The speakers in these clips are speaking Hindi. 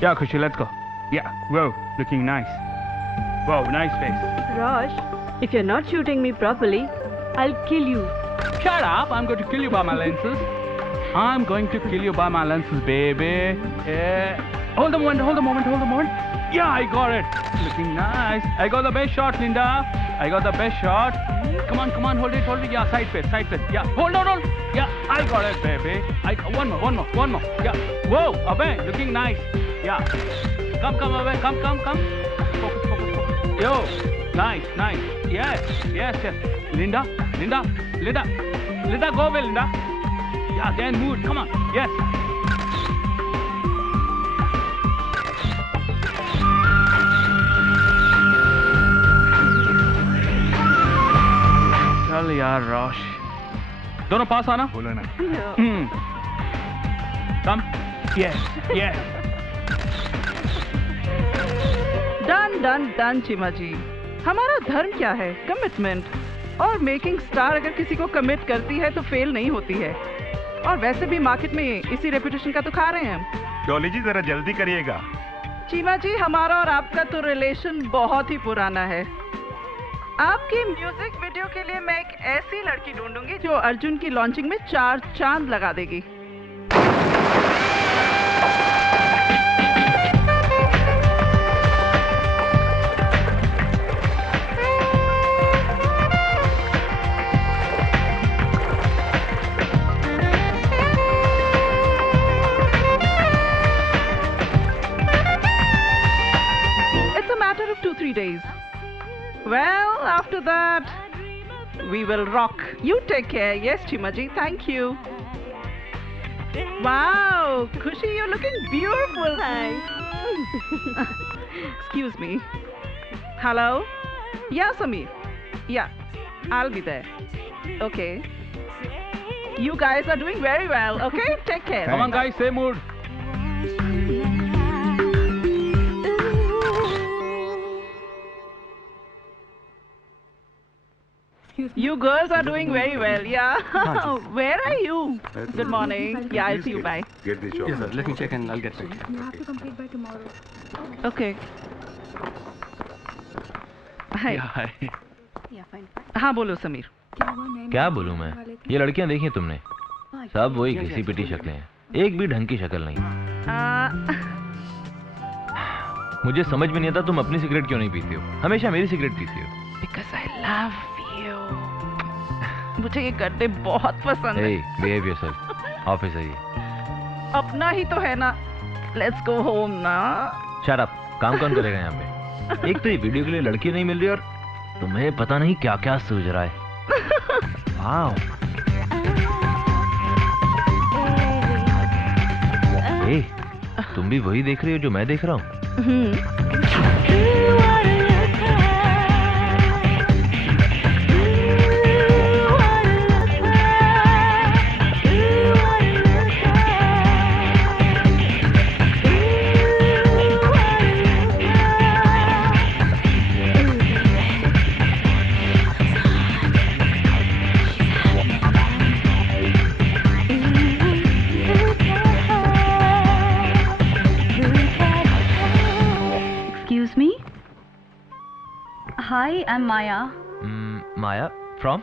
Yeah, Khushi, let's go. Yeah, whoa, looking nice. Wow, nice face. Raj, if you're not shooting me properly, I'll kill you. Shut up, I'm going to kill you by my lenses. I'm going to kill you by my lenses, baby. Yeah. Hold the moment. Yeah, I got it. Looking nice. I got the best shot, Linda. I got the best shot. Come on, hold it. Yeah, side face. Yeah, hold on. Yeah, I got it, baby. One more. Yeah. Whoa, Abhay, looking nice. Yeah. Come, Abhay, come. Focus. Yo, nice. Yes. Linda, go away, Linda. Yeah, then move. Come on. Yes. चल यार रोश दोनों पास आना बोलो ना कम यस डन चीमा जी। हमारा धर्म क्या है? कमिटमेंट। और मेकिंग स्टार अगर किसी को कमिट करती है तो फेल नहीं होती है। और वैसे भी मार्केट में इसी रेपुटेशन का तो खा रहे हैं हम। डॉली जी जरा जल्दी करिएगा। चीमा जी, हमारा और आपका तो रिलेशन बहुत ही पुराना है। आपकी म्यूजिक वीडियो के लिए मैं एक ऐसी लड़की ढूंढूंगी जो अर्जुन की लॉन्चिंग में 4 चांद लगा देगी। It's a matter of 2-3 days. Well, after that, we will rock. You take care. Yes, Chimaji. Thank you. Wow, Khushi, you're looking beautiful. Hi. Excuse me. Hello? Yeah, Sameer. Yeah, I'll be there. Okay. You guys are doing very well. Okay, take care. Come on guys, same mood. You girls are doing very well, yeah. Where are you? Good morning. Yeah, I'll see you. Bye. Get this job. Yes, sir. Let me check and I'll get back. You have to complete by tomorrow. Okay. Hi. Yeah, fine. हाँ बोलो समीर। क्या बोलूं मैं? ये लड़कियां देखी तुमने? सब वही घिसी पिटी शक्लें हैं, एक भी ढंग की शक्ल नहीं। मुझे समझ में नहीं आता तुम अपनी सिगरेट क्यों नहीं पीती हो? हमेशा मेरी सिगरेट पीती हो। Because I love you. मुझे ये गड्ढे बहुत पसंद है। Hey, behave yourself. ऑफिस है ये। अपना ही तो है ना। Let's go home ना। Shut up. काम कौन करेगा यहाँ पे? एक तो ये वीडियो के लिए लड़की नहीं मिल रही और तुम्हें पता नहीं क्या क्या सूझ रहा है। वाओ। ए, तुम भी वही देख रही हो जो मैं देख रहा हूँ? Hi, I'm Maya. Maya from?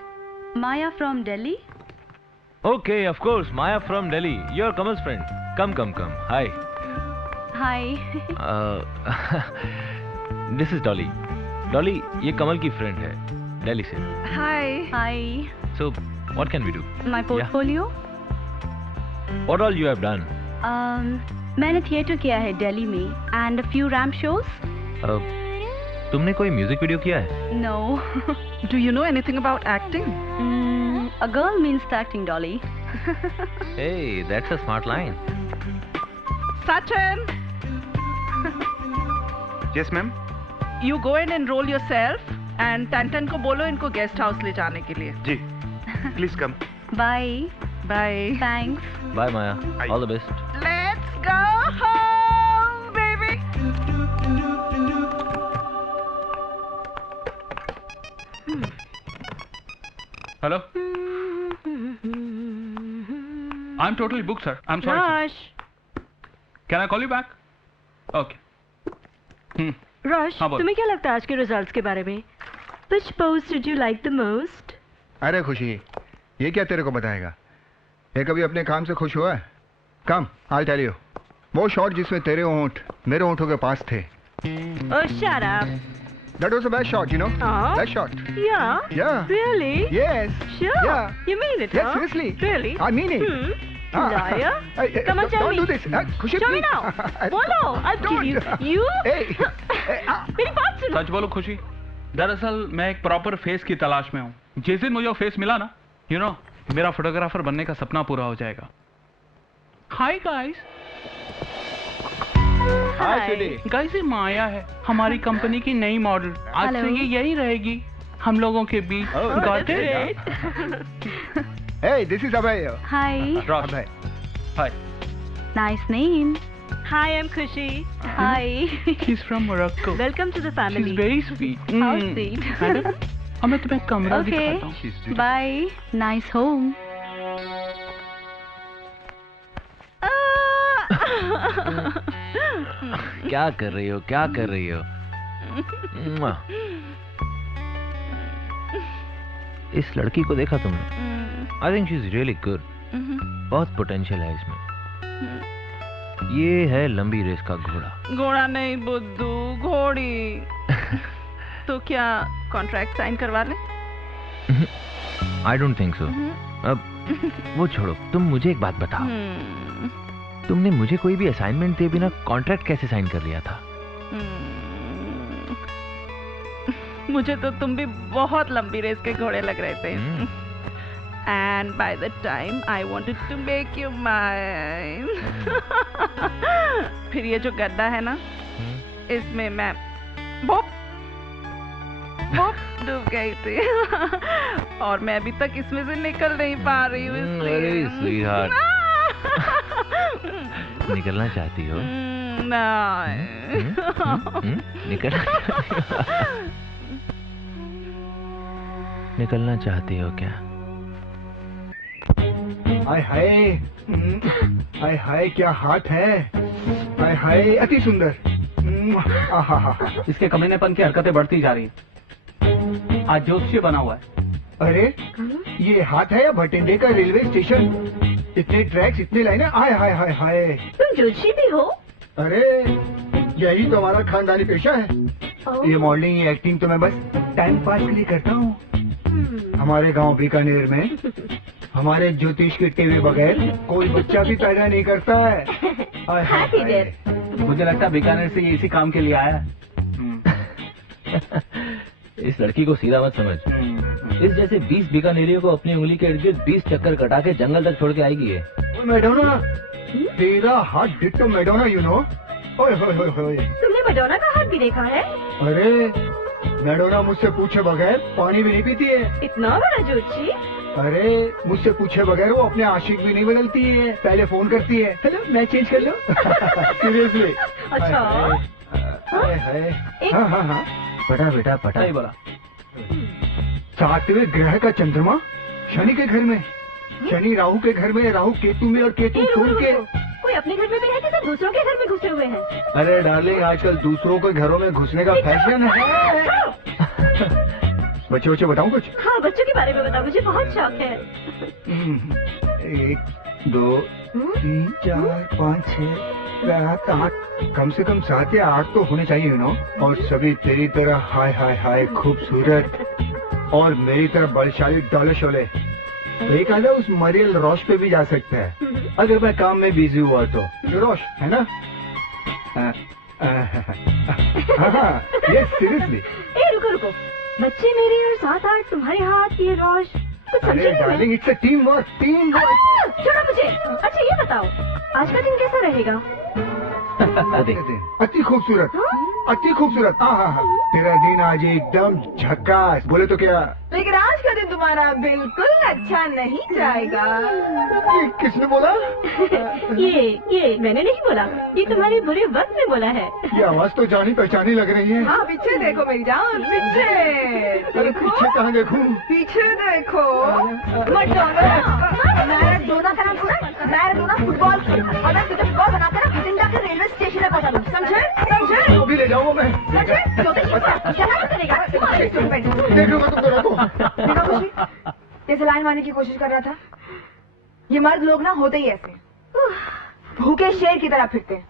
Maya from Delhi. Okay, of course, Maya from Delhi. You're Kamal's friend. Come. Hi. Hi. This is Dolly. Dolly, ये कमल की friend है, दिल्ली से. Hi. Hi. So, what can we do? My portfolio? What all you have done? मैंने थिएटर किया है दिल्ली में and a few ramp shows. तुमने कोई म्यूजिक वीडियो किया है? No. Do you know anything about acting? A girl means to acting, Dolly. Hey, that's a smart line. Sachin, Yes, ma'am. you go and enroll yourself and Tantan को बोलो इनको गेस्ट हाउस ले जाने के लिए. जी. Please come. Bye. Bye. Thanks. Bye, Maya. Bye. All the best. Let's go home, baby. Hello I'm totally booked, sir. I'm sorry. Rush. Sir. Can I call you back? Okay. Rush, हाँ, बोल। तुम्हें क्या लगता है आज के रिजल्ट्स के बारे में? Which pose did you like the most? अरे खुशी, ये क्या तेरे को बताएगा? ये कभी अपने काम से खुश हुआ है? Come, I'll tell you. वो शॉट जिसमें तेरे होंठ मेरे होंठों के पास थे. Oh, shut up. That was the best shot, you know. Best shot. Yeah. Yeah. Really? Yes. Sure. Yeah. You mean it, Yes, huh? seriously. Really? I mean it. Liar. Come on, tell don't me. do this. खुशी, Show me please. now. बोलो. I'll kill you. You? Hey. मेरी बात सुनो. सच बोलो खुशी, दरअसल मैं एक प्रॉपर फेस की तलाश में हूँ. जिस दिन मुझे वो फेस मिला ना, you know, मेरा फोटोग्राफर बनने का सपना पूरा हो जाएगा. Hi guys. Hi, Sidi. Guys ये माया है, हमारी कंपनी की नई मॉडल. आज से ये यही रहेगी हम लोगों के बीच. Got it? Hey, this is Abhay. Hi. Ross. Abhay. Hi. Nice name. Hi, I'm Khushi. Hi. She's from Morocco. Welcome to the family. She's very sweet. How sweet. Madam, अब मैं तुम्हें कमरा Okay. दिखाता हूँ. Bye. Nice home. क्या कर रही हो, क्या कर रही हो? मुआ। इस लड़की को देखा तुमने? आई think she is really good. बहुत पोटेंशियल है इसमें. ये है लंबी रेस का घोड़ा. घोड़ा नहीं बुद्धू, घोड़ी. तो क्या कॉन्ट्रैक्ट साइन करवा ले? I don't think so. अब वो छोड़ो, तुम मुझे एक बात बताओ. तुमने मुझे कोई भी असाइनमेंट दिए बिना कॉन्ट्रैक्ट कैसे साइन कर लिया था? मुझे तो तुम भी बहुत लंबी रेस के घोड़े लग रहे थे. And by the time I wanted to make you mine. फिर ये जो गड्ढा है ना, इसमें मैं बहुत डूब गई थी. और मैं अभी तक इसमें से निकल नहीं पा रही हूँ. अरे स्वीटहार्ट, निकलना चाहती हो? निकलना चाहती हो क्या? हाय हाय, हाय हाय, क्या हाथ है. हाय हाय, अति सुंदर. इसके कमीनेपन की हरकतें बढ़ती जा रही हैं. आज जोशी बना हुआ है. अरे ये हाथ है या भटिंडे का रेलवे स्टेशन? इतने ट्रैक्स, इतने लाइनें. हाय हाय हाय हाय. तुम जोशी भी हो? अरे यही तो हमारा खानदानी पेशा है. ये मॉडलिंग, ये एक्टिंग तो मैं बस टाइम पास के लिए करता हूँ. हमारे गांव बीकानेर में हमारे ज्योतिष के टीवी बगैर कोई बच्चा भी पैदा नहीं करता है. हाय हाय. मुझे लगता है बीकानेर से ये इसी काम के लिए आया है. इस लड़की को सीधा मत समझ. इस जैसे 20 बीकानेरियों को अपनी उंगली के इर्द-गिर्द 20 चक्कर कटा के जंगल तक छोड़ के आएगी ये. मैडोना, तेरा हाथ डिट्टो मैडोना, यू नो. ओए होए होए होए. तुमने मैडोना का हाथ भी देखा है? अरे मैडोना मुझसे पूछे बगैर पानी भी नहीं पीती है. इतना बड़ा जोशी? अरे मुझसे पूछे बगैर वो अपने आशिक भी नहीं बदलती है. पहले फोन करती है, हेलो मैं चेंज कर लो. सीरियसली. अच्छा. हाँ हाँ हाँ. पटा बेटा पटा. सही बोला. 7वें ग्रह का चंद्रमा शनि के घर में, शनि राहु के घर में, राहु केतु में और केतु सूर्य के. कोई अपने घर में भी रहते तो दूसरों के घर में घुसे हुए हैं. अरे डार्लिंग, आजकल दूसरों के घरों में घुसने का फैशन है. बच्चे बच्चे बताऊं कुछ? हाँ, बच्चों के बारे में बताओ, मुझे बहुत शौक है. 1 2 3 4 5 6 7 8, कम से कम 7 या 8 तो होने चाहिए, यू नो. और सभी तेरी तरह हाय हाय हाय खूबसूरत और मेरी तरह बलशाली डॉलर शोले. एक आधा उस मरियल रोश पे भी जा सकता है अगर मैं काम में बिजी हुआ तो. रोश है ना? Yes seriously. ए रुको रुको, बच्चे मेरे और 7-8 तुम्हारे हाथ, ये रोश कुछ समझे अरे नहीं. Darling, it's a team work. Team work. छोड़ो मुझे. अच्छा ये बताओ, आज का दिन कैसा रहेगा? अति खूबसूरत, अति खूबसूरत. हाँ हाँ हाँ. तेरा दिन आज एकदम झक्कास. बोले तो क्या? लेकिन आज का दिन तुम्हारा बिल्कुल अच्छा नहीं जाएगा. किसने बोला? ये मैंने नहीं बोला, ये तुम्हारे बुरे वक्त में बोला है. ये आवाज तो जानी पहचानी लग रही है. हाँ, पीछे देखो मेरी जान, पीछे अरे पीछे कहाँ देखूं? पीछे देखो. मत डरो. मैंने डोना का नाम सुना? मैं तो ना फुटबॉल खेलूं और मैं तुझे फुटबॉल बनाकर ना जिंदा के रेलवे स्टेशन में पहुंचा दूं, समझे? समझे? अभी ले जाऊंगा मैं। समझे? जो तो क्या करेगा? देखो तुम दोनों को। देखो खुशी, जैसे लाइन मारने की कोशिश कर रहा था। ये मर्द लोग ना होते ही ऐसे, भूखे शेर की तरह फिरते हैं।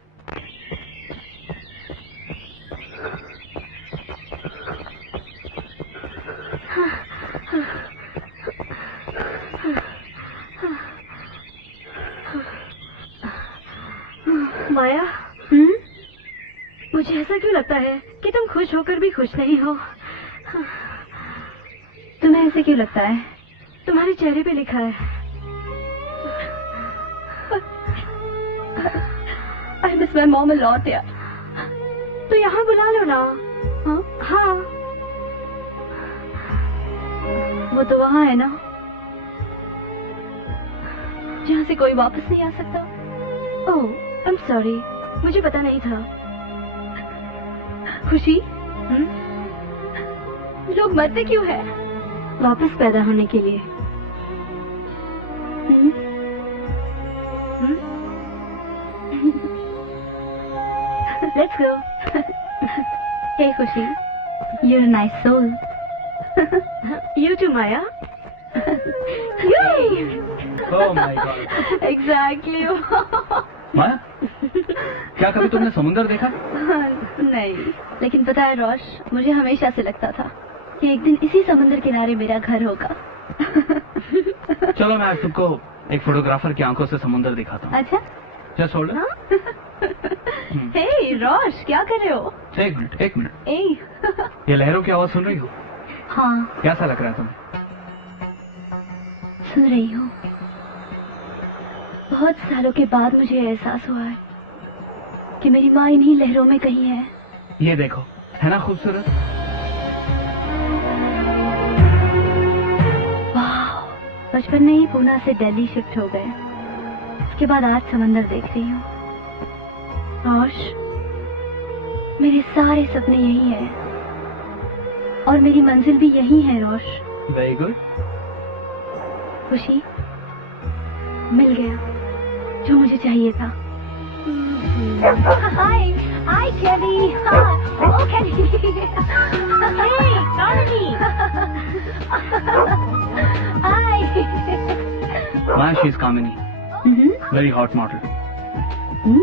माया, मुझे ऐसा क्यों लगता है कि तुम खुश होकर भी खुश नहीं हो? तुम्हें ऐसे क्यों लगता है? तुम्हारे चेहरे पे लिखा है I miss my mom a lot यार। तो यहाँ बुला लो ना। हाँ, वो तो वहाँ है ना, जहाँ से कोई वापस नहीं आ सकता। ओह, I'm sorry, मुझे पता नहीं था। खुशी, लोग मरते क्यों हैं? वापस पैदा होने के लिए। Let's go. Hey Khushi, you're a nice soul. You too, Maya. Yay! Oh my God. Exactly. माया, क्या कभी तुमने समुंदर देखा? नहीं, लेकिन पता है रोश, मुझे हमेशा से लगता था कि एक दिन इसी समुद्र किनारे मेरा घर होगा। चलो मैं आज तुमको एक फोटोग्राफर की आंखों से समुंदर दिखाता हूँ। अच्छा? Just hold. हे रोश, क्या कर रहे हो? एक मिनट, एक मिनट। ए, ये लहरों की आवाज सुन रही हो? हाँ, कैसा लग रहा है तुम्हें? सुन रही हूँ। बहुत सालों के बाद मुझे एहसास हुआ है कि मेरी माँ इन्हीं लहरों में कहीं है। ये देखो, है ना खूबसूरत? वाह, बचपन में ही पूना से दिल्ली शिफ्ट हो गए। उसके बाद आज समंदर देख रही हूँ। रोश, मेरे सारे सपने यही हैं और मेरी मंजिल भी यही है रोश। Very good. खुशी, मिल गया जो मुझे चाहिए था। हाय, हाय कैडी। ओ कैडी। हे, corny. Hi. Maya, she's Kamini. Very hot model,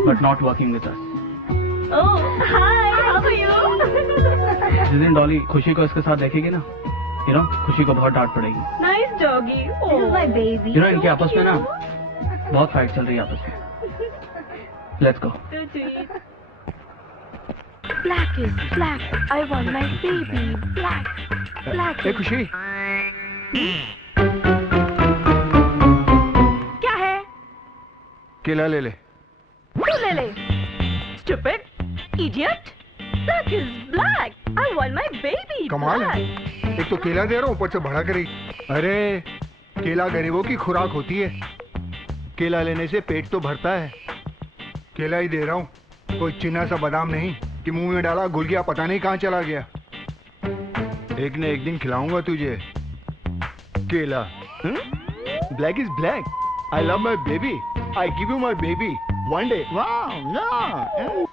but not working with us. Oh, hi. How are you? जिस दिन डॉली खुशी को इसके साथ देखेगी ना, खुशी को बहुत डांट पड़ेगी। Nice doggy. This is my baby. इनके आपस में ना बहुत फाइट चल रही है आपस में। Let's go. Black is black. I want my baby. Black. Black. ए खुशी, क्या है? केला ले ले। तू ले ले। Stupid, idiot. Black is black. I want my baby. कमाल है, black. एक तो केला दे रहा हूँ, ऊपर से भड़ा करी। अरे केला गरीबों की खुराक होती है, केला लेने से पेट तो भरता है। केला ही दे रहा हूँ, कोई चिन्ना सा बादाम नहीं कि मुंह में डाला घुल गया पता नहीं कहाँ चला गया। एक न एक दिन खिलाऊंगा तुझे केला। Black is black. I love my baby. I give you my baby one day. वाह।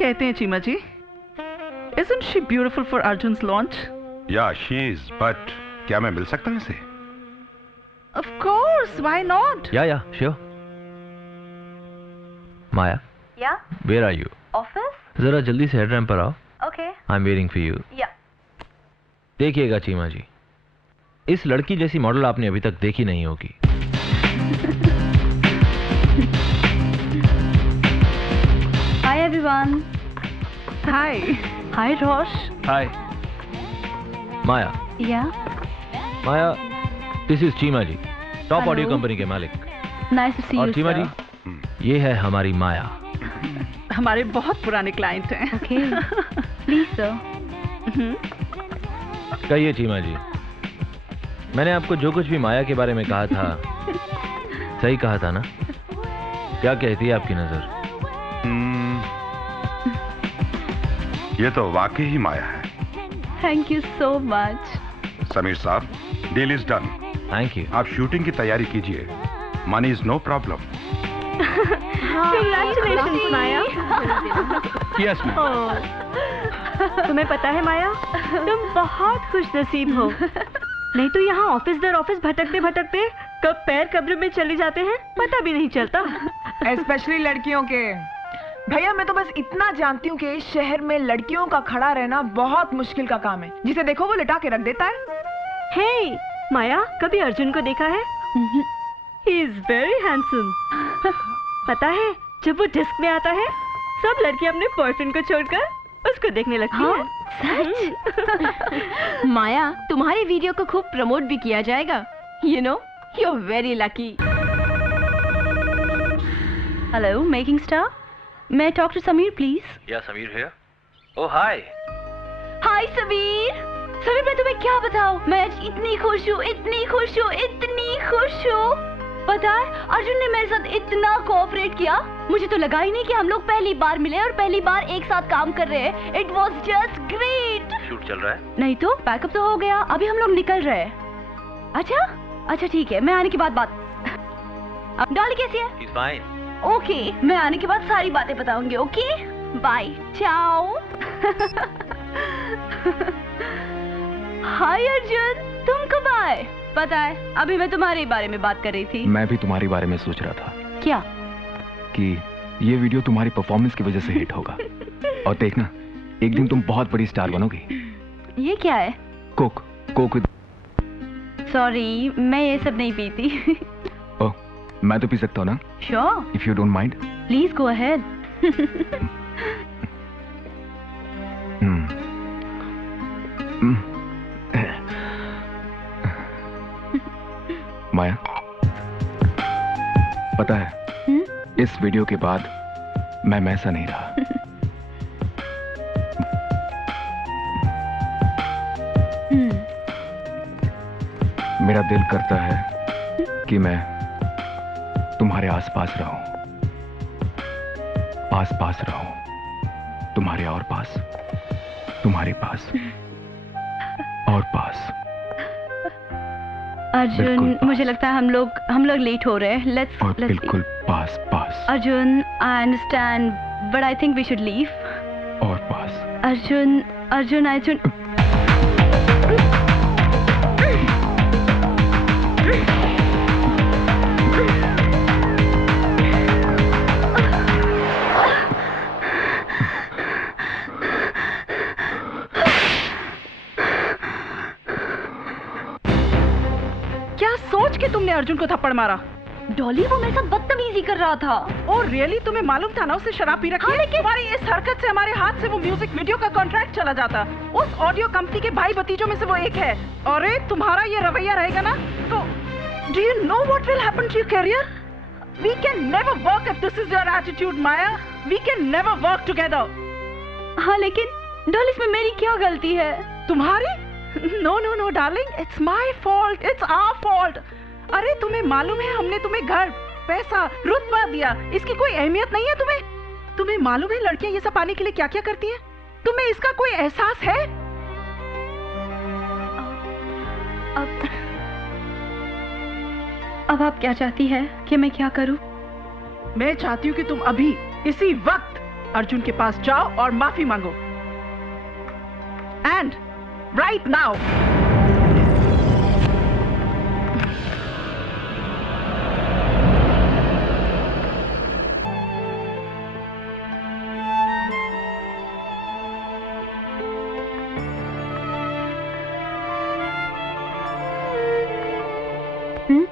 कहते हैं चीमा जी? Isn't she beautiful for Arjun's launch? या शी इज, बट क्या मैं मिल सकता हूँ इसे? Of course, why not? या श्योर। माया, या वेयर आर यू? ऑफिस। जरा जल्दी से हेड रैंप पर आओ। Okay. I am waiting for you. या देखिएगा चीमा जी, इस लड़की जैसी मॉडल आपने अभी तक देखी नहीं होगी। Hi everyone. Hi. हाय रोश। Hi. माया, या Maya, this is Cheema ji, top Hello. Audio company के मालिक। Nice to see you. और चीमा जी, ये है हमारी माया। हमारे बहुत पुराने क्लाइंट हैं। Okay please sir. कहिए चीमा जी, मैंने आपको जो कुछ भी माया के बारे में कहा था, सही कहा था ना? क्या कहती है आपकी नजर? ये तो वाकई ही माया है। Thank you so much. Sameer साहब, deal is done. Thank you. आप शूटिंग की तैयारी कीजिए, money is no problem. Congratulations, Maya. Yes, ma'am. तुम्हें पता है माया, तुम बहुत खुश नसीब हो। नहीं तो यहाँ ऑफिस दर ऑफिस भटकते भटकते कब पैर कब्र में चले जाते हैं पता भी नहीं चलता। स्पेशली लड़कियों के। भैया मैं तो बस इतना जानती हूँ कि इस शहर में लड़कियों का खड़ा रहना बहुत मुश्किल का काम है। जिसे देखो वो लिटा के रख देता है। हे माया, कभी अर्जुन को देखा है? He is very handsome. पता है जब वो डिस्क में आता है सब लड़कियां अपने बॉयफ्रेंड को छोड़कर उसको देखने लगती हैं। सच? माया, तुम्हारी वीडियो को खूब प्रमोट भी किया जाएगा। You know, you're very lucky. Hello, making star. May I talk to Sameer, please? या समीर है? ओह हाय। हाय समीर। समीर मैं तुम्हें क्या बताऊं, मैं आज इतनी खुश हूँ, इतनी खुश हूँ, इतनी खुश हूँ। पता है अर्जुन ने मेरे साथ इतना कोऑपरेट किया, मुझे तो लगा ही नहीं कि हम लोग पहली बार मिले और पहली बार एक साथ काम कर रहे हैं। It was just great. Shoot चल रहा है? नहीं तो पैकअप तो हो गया, अभी हम लोग निकल रहे हैं। अच्छा अच्छा ठीक है, मैं आने के बाद बात। डॉली कैसी है? He's fine. ओके, मैं आने के बाद सारी बातें बताऊंगी। ओके बाय, चाओ। हाय अर्जुन, तुम कब आए? पता है अभी मैं तुम्हारे बारे में बात कर रही थी। मैं भी तुम्हारे बारे में सोच रहा था क्या? कि ये वीडियो तुम्हारी परफॉर्मेंस की वजह से हिट होगा और देखना एक दिन तुम बहुत बड़ी स्टार बनोगी। ये क्या है? Coke with. सॉरी मैं ये सब नहीं पीती। ओह, मैं तो पी सकता हूँ ना? Sure, if you don't mind. Please go ahead. Maya, पता है इस वीडियो के बाद मैं वैसा नहीं रहा। मेरा दिल करता है कि मैं तुम्हारे आसपास रहूं, तुम्हारे और पास, तुम्हारे पास और पास। अर्जुन मुझे लगता है हम लोग लेट हो रहे हैं। लेट्स बिल्कुल पास। Arjun I understand but I think we should leave. और पास। अर्जुन क्या सोच के तुमने अर्जुन को थप्पड़ मारा? डॉली वो मेरे साथ बदतमीजी कर रहा था। और रियली तुम्हें मालूम था ना उसे शराब पी रखी है? तुम्हारी इस हरकत से हमारे हाथ से वो म्यूजिक वीडियो का कॉन्ट्रैक्ट चला जाता। उस ऑडियो कंपनी के भाई भतीजों में से वो एक है। और तुम्हारा ये रवैया रहेगा ना तो do you know what will happen to your career? We can never work if this is your attitude Maya. We can never work together. हाँ लेकिन डॉली इसमें मेरी क्या गलती है? तुम्हारी? No darling, it's my fault, it's our fault. अरे तुम्हें मालूम है हमने तुम्हें घर, पैसा, रुतबा दिया, इसकी कोई अहमियत नहीं है तुम्हें मालूम है लड़कियां ये सब पाने के लिए क्या क्या करती हैं? तुम्हें इसका कोई एहसास है? अब आप क्या चाहती है कि मैं क्या करूं? मैं चाहती हूँ कि तुम अभी इसी वक्त अर्जुन के पास जाओ और माफी मांगो। And right now.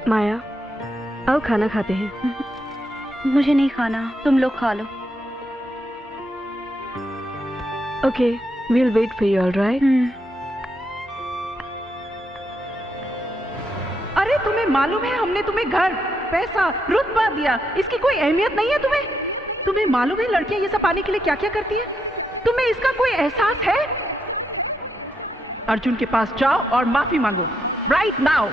माया, आओ खाना खाते हैं। मुझे नहीं खाना, तुम लोग खा लो। Okay, we'll wait for you, all right? अरे तुम्हें मालूम है हमने तुम्हें घर, पैसा, रुतबा दिया, इसकी कोई अहमियत नहीं है तुम्हें? तुम्हें मालूम है लड़कियां ये सब पाने के लिए क्या क्या करती हैं? तुम्हें इसका कोई एहसास है? अर्जुन के पास जाओ और माफी मांगो राइट नाउ।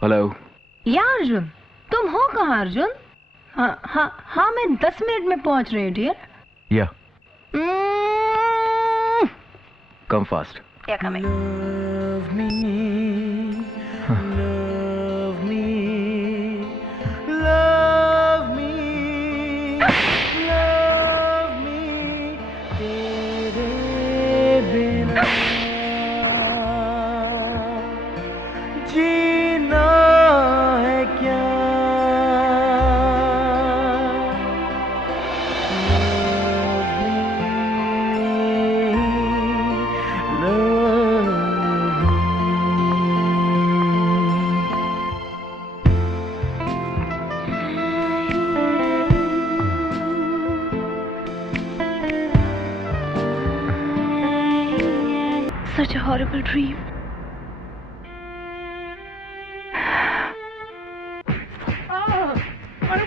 हेलो। या अर्जुन, तुम हो कहाँ अर्जुन? हाँ मैं 10 मिनट में पहुंच रही हूँ डियर। या कम फास्ट। क्या कमें? Such a horrible dream.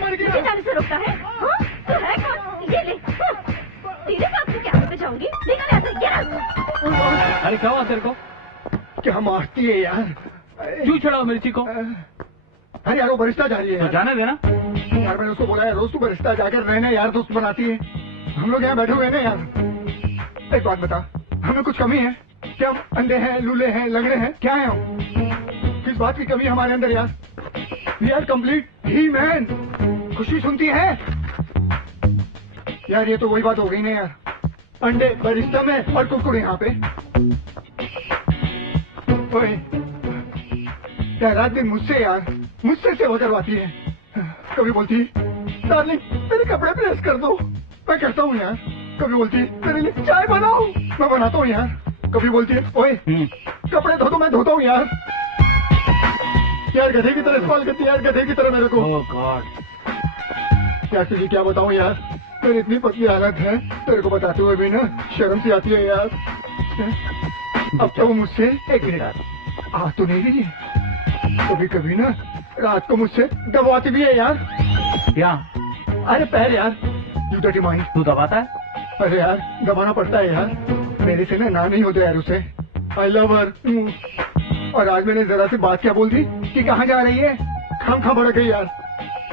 मुझे जाने से रोकता है? हाँ? तो है कौन? ये ले। तेरे साथ तो क्या पे जाऊंगी? निकल यहाँ से, get out! अरे क्या हुआ तेरे को? क्या मारती है यार? क्यों छड़ाओ मिर्ची को? अरे यार वो बरिस्ता जा रही है तो जाने देना। यार मैंने उसको बोला है रोज तू बरिस्ता जाकर रहना यार, दोस्त बनाती है। हम लोग यहाँ बैठे हुए हैं ना यार। एक बात बता, हमें कुछ कमी है क्या? हम अंधे हैं, लूले हैं, लंगड़े हैं, क्या है हम? किस बात की कमी है हमारे अंदर यार? We are complete he-man. खुशी सुनती है यार? ये तो वही बात हो गई ना यार, अंडे बरिस्ता में और कुरकुरे यहाँ पे। ओए यार रात दिन मुझसे सेवा करवाती है। कभी बोलती डार्लिंग मेरे कपड़े प्रेस कर दो, मैं करता हूँ यार। कभी बोलती मेरे लिए चाय बनाओ, मैं बनाता हूँ यार। कभी बोलती है ओए कपड़े धो दो, मैं धोता हूँ यार। यार गधे की तरह इस्तेमाल करती है यार, गधे की तरह मेरे को। ओह गॉड यार तुझे क्या बताऊँ यार, मेरी इतनी पतली हालत है, तेरे को बताते हुए भी ना शर्म सी आती है यार। अब तो वो मुझसे एक मिनट आ तो नहीं रही है, कभी कभी ना रात को मुझसे दबाती भी है यार। क्या? अरे पैर यार, यू डर्टी माइंड। तू दबाता है? अरे यार दबाना पड़ता है यार, मेरे से ना नहीं होता यार उसे। आई लव हर। और आज मैंने जरा सी बात क्या बोल दी कि कहाँ जा रही है, खा भड़क गई यार।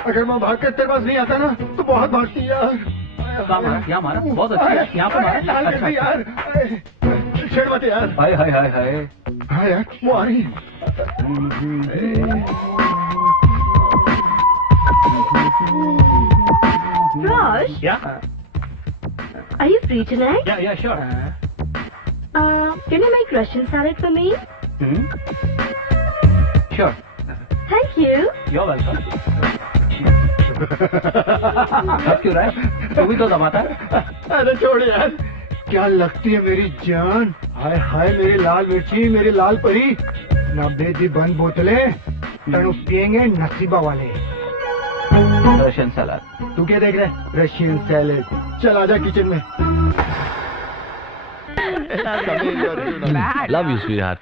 अगर मैं भाग कर तेरे पास नहीं आता ना तो बहुत भागती यार। यहाँ मारा बहुत अच्छा है, यहाँ पर मारा। लाल कर दी यार, छेड़ मत यार। हाय हाय हाय हाय। हाँ यार वो आ रही है। Raj, Yeah, are you free tonight? yeah, sure. Can you make Russian salad for me? Sure. Thank you. You're welcome. अब क्यों रहा है? तू भी तो दबाता है। अरे छोड़ यार, क्या लगती है मेरी जान। हाय हाय मेरी लाल मिर्ची, मेरी लाल परी। 90 दी बंद बोतलें तनु पियेंगे नसीबा वाले। रशियन सलाद। तू क्या देख रहा है? Russian salad. चल आजा किचन में। Love you sweetheart.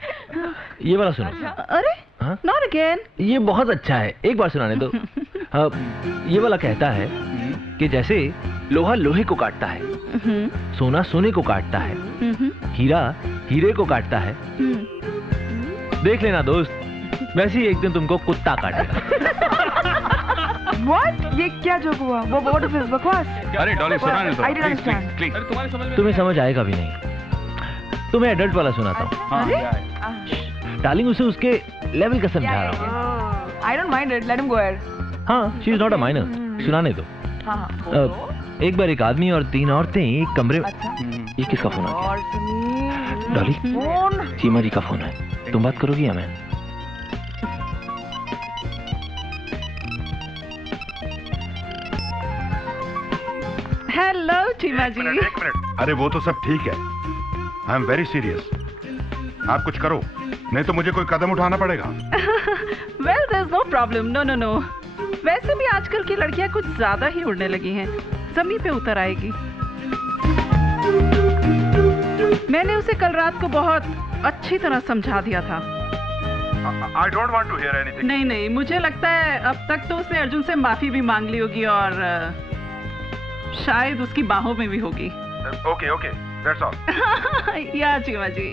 ये वाला सुनो। अरे हाँ? Not again. ये बहुत अच्छा है, एक बार सुनाने दो। ये वाला कहता है कि जैसे लोहा लोहे को काटता है, सोना सोने को काटता है, हीरा हीरे को काटता है। देख लेना दोस्त, वैसे ही एक दिन तुमको कुत्ता काटेगा। What? ये क्या जोक हुआ? वो what is this? बकवास? अरे डॉली सुना नहीं तो I didn't understand. प्लीज अरे तुम्हारी समझ में तुम्हें समझ आएगा भी नहीं। तुम्हें एडल्ट वाला सुनाता हूँ। अरे? डार्लिंग, उसे उसके लेवल का समझा रहा हूँ। I don't mind it. Let him go ahead. हाँ, she is not a minor. सुनाने दो। हाँ। एक बार एक आदमी और 3 औरतें एक कमरे में। अच्छा। ये किसका फोन आ गया? और समीर। डॉली, फोन। सीमा जी का फोन है। तुम बात करोगी या मैं? हेलो चीमा जी। एक मिनट, अरे वो तो सब ठीक है। I am very serious. आप कुछ करो, नहीं तो मुझे कोई कदम उठाना पड़ेगा। Well there is no problem. No no no. वैसे भी आजकल की लड़कियां कुछ ज्यादा ही उड़ने लगी हैं। जमीन पे उतर आएगी। मैंने उसे कल रात को बहुत अच्छी तरह समझा दिया था। I don't want to hear anything. नहीं नहीं, मुझे लगता है अब तक तो उसने अर्जुन से माफी भी मांग ली होगी और शायद उसकी बाहों में भी होगी। Okay, okay. That's all. या Cheema ji,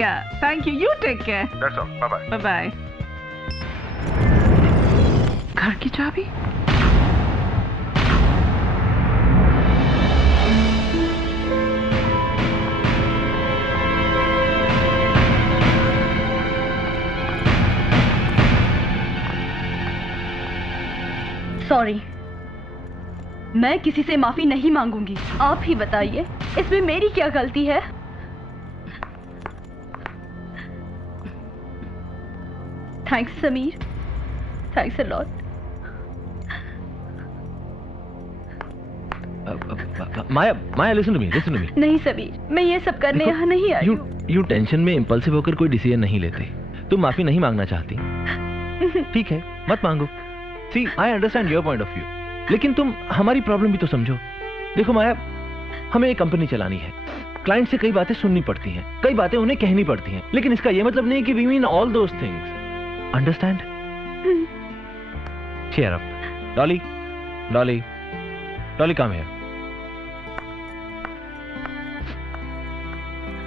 yeah thank you. You take care. That's all. Bye bye. Bye bye. घर की चाबी? सॉरी, मैं किसी से माफी नहीं मांगूंगी। आप ही बताइए, इसमें मेरी क्या गलती है? Thanks Sameer, thanks a lot. Maya listen to me. नहीं समीर, मैं ये सब करने यहाँ नहीं आई हूँ। यू टेंशन में इंपल्सिव होकर कोई डिसीजन नहीं लेते। तुम माफी नहीं मांगना चाहती, ठीक है, मत मांगो। See, I understand your point of view, लेकिन तुम हमारी प्रॉब्लम भी तो समझो। देखो माया, हमें एक कंपनी चलानी है। क्लाइंट से कई बातें सुननी पड़ती हैं, कई बातें उन्हें कहनी पड़ती हैं, लेकिन इसका यह मतलब नहीं कि we mean all those things. Understand? Cheer up. Dolly, Dolly, Dolly, come here.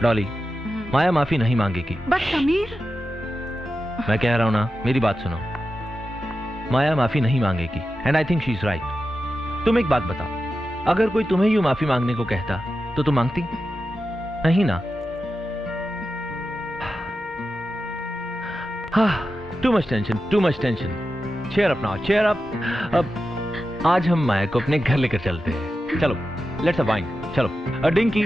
Dolly, Maya माफी नहीं मांगेगी। बट समीर, मैं कह रहा हूं ना, मेरी बात सुनो। माया माफी नहीं मांगेगी and I think she is right. तुम एक बात बताओ, अगर कोई तुम्हें यूं माफी मांगने को कहता तो तुम मांगती? नहीं ना? Too much tension. Cheer up now, cheer up. अब आज हम माया को अपने घर लेकर चलते हैं। चलो, लेट्स अ वाइन। चलो डिंकी,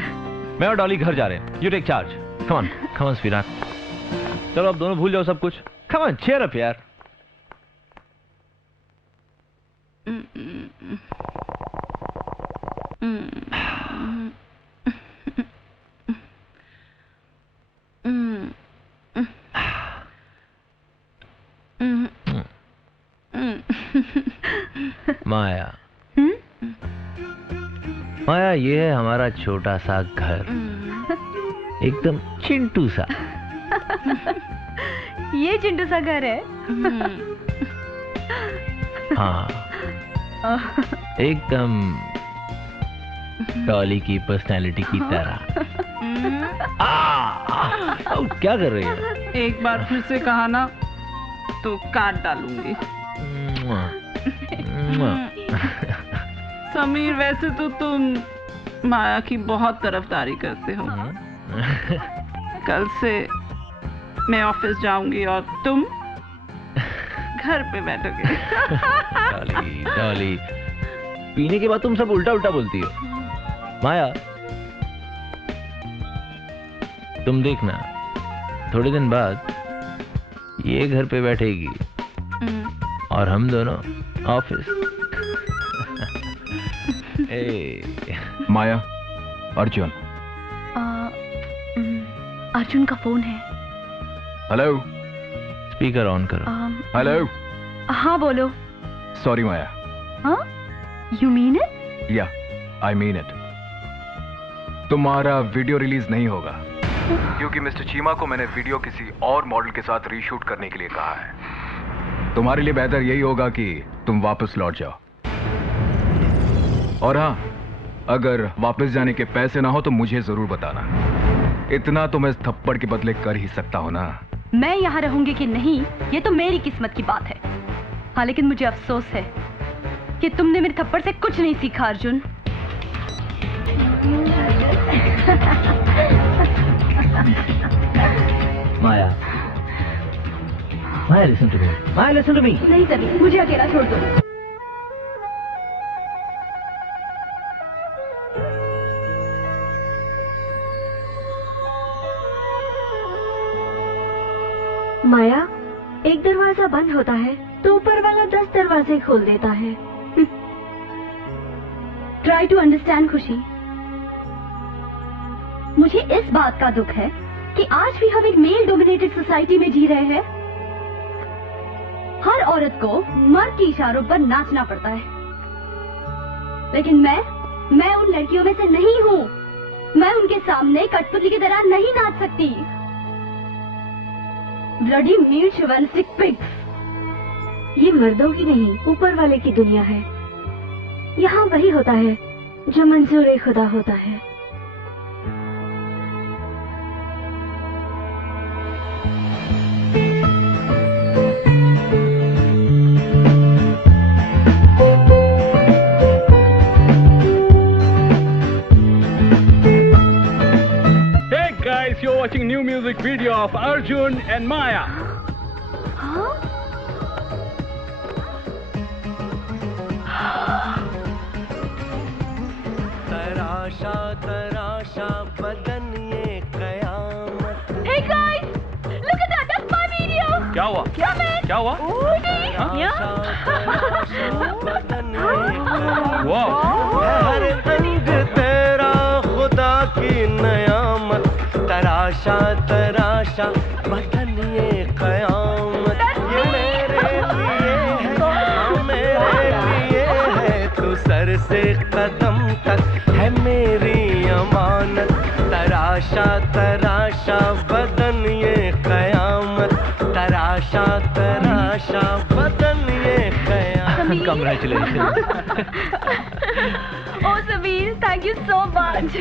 मैं और डॉली घर जा रहे हैं। You take charge. Come on sweetheart. चलो अब दोनों भूल जाओ सब कुछ। कम ऑन, चीयर अप यार। माया, माया, ये है हमारा छोटा सा घर, एकदम चिंटू सा। ये चिंटू सा घर है? हाँ, एकदम डॉली की पर्सनैलिटी की तरह। क्या कर रही है? एक बार फिर से कहा ना तो काट डालूंगी। समीर, वैसे तो तुम माया की बहुत तरफदारी करते हो। कल से मैं ऑफिस जाऊंगी और तुम घर पे बैठोगे। डॉली, डॉली, पीने के बाद तुम सब उल्टा उल्टा बोलती हो। माया, तुम देखना, थोड़े दिन बाद ये घर पे बैठेगी और हम दोनों ऑफिस। माया, अर्जुन। अर्जुन का फोन है। हेलो। स्पीकर ऑन करो। हेलो। हाँ बोलो। सॉरी माया। हाँ? You mean it? या, आई मीन इट। तुम्हारा वीडियो रिलीज नहीं होगा क्योंकि मिस्टर चीमा को मैंने वीडियो किसी और मॉडल के साथ रीशूट करने के लिए कहा है। तुम्हारे लिए बेहतर यही होगा कि तुम वापस लौट जाओ। और हाँ, अगर वापस जाने के पैसे ना हो तो मुझे जरूर बताना। इतना तो मैं इस थप्पड़ के बदले कर ही सकता हूं ना। मैं यहाँ रहूंगी कि नहीं, ये तो मेरी किस्मत की बात है। हाँ, लेकिन मुझे अफसोस है कि तुमने मेरे थप्पड़ से कुछ नहीं सीखा Arjun. Maya, Maya listen to me, Maya listen to me. नहीं सभी, मुझे अकेला छोड़ दो। माया, एक दरवाजा बंद होता है तो ऊपर वाला 10 दरवाजे खोल देता है। ट्राई टू अंडरस्टैंड खुशी। मुझे इस बात का दुख है कि आज भी हम एक मेल डोमिनेटेड सोसाइटी में जी रहे हैं। हर औरत को मर्द के इशारों पर नाचना पड़ता है, लेकिन मैं उन लड़कियों में से नहीं हूँ। मैं उनके सामने कठपुतली की तरह नहीं नाच सकती। Bloody male chauvinistic pigs. ये मर्दों की नहीं, ऊपर वाले की दुनिया है। यहाँ वही होता है जो मंजूर खुदा होता है। You're watching new music video of Arjun and Maya. तराशा तराशा बदन ये कयामत। Hey guys, look at that. That's my video. क्या हुआ? क्या हुआ? बदन ये Wow. हर अंग तेरा खुदा की नयामत। तराशा तराशा बदन ये कयामत। ये मेरे लिए है, हाँ मेरे लिए है। तू सर से कदम तक है मेरी अमानत। तराशा तराशा बदन ये कयामत। तराशा तराशा बदन ये कयामत। Congratulations. Oh Sameer, thank you so much.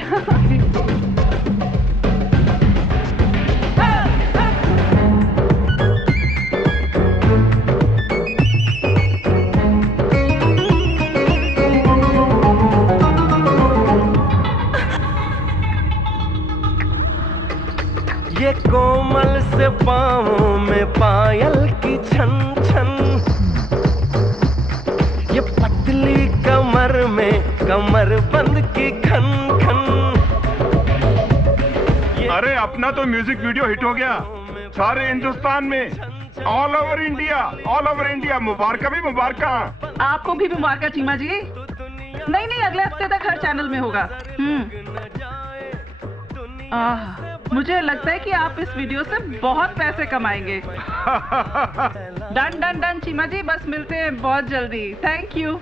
ये कोमल से पाँवों में पायल की छन छन। ये पतली कमर में कमर बंद की खन खन। अरे अपना तो म्यूजिक वीडियो हिट हो गया सारे हिंदुस्तान में, ऑल ओवर इंडिया। मुबारका भी मुबारका। आपको भी मुबारक चीमा जी। नहीं, अगले हफ्ते तक हर चैनल में होगा। मुझे लगता है कि आप इस वीडियो से बहुत पैसे कमाएंगे। डन चीमा जी, बस मिलते हैं बहुत जल्दी। Thank you.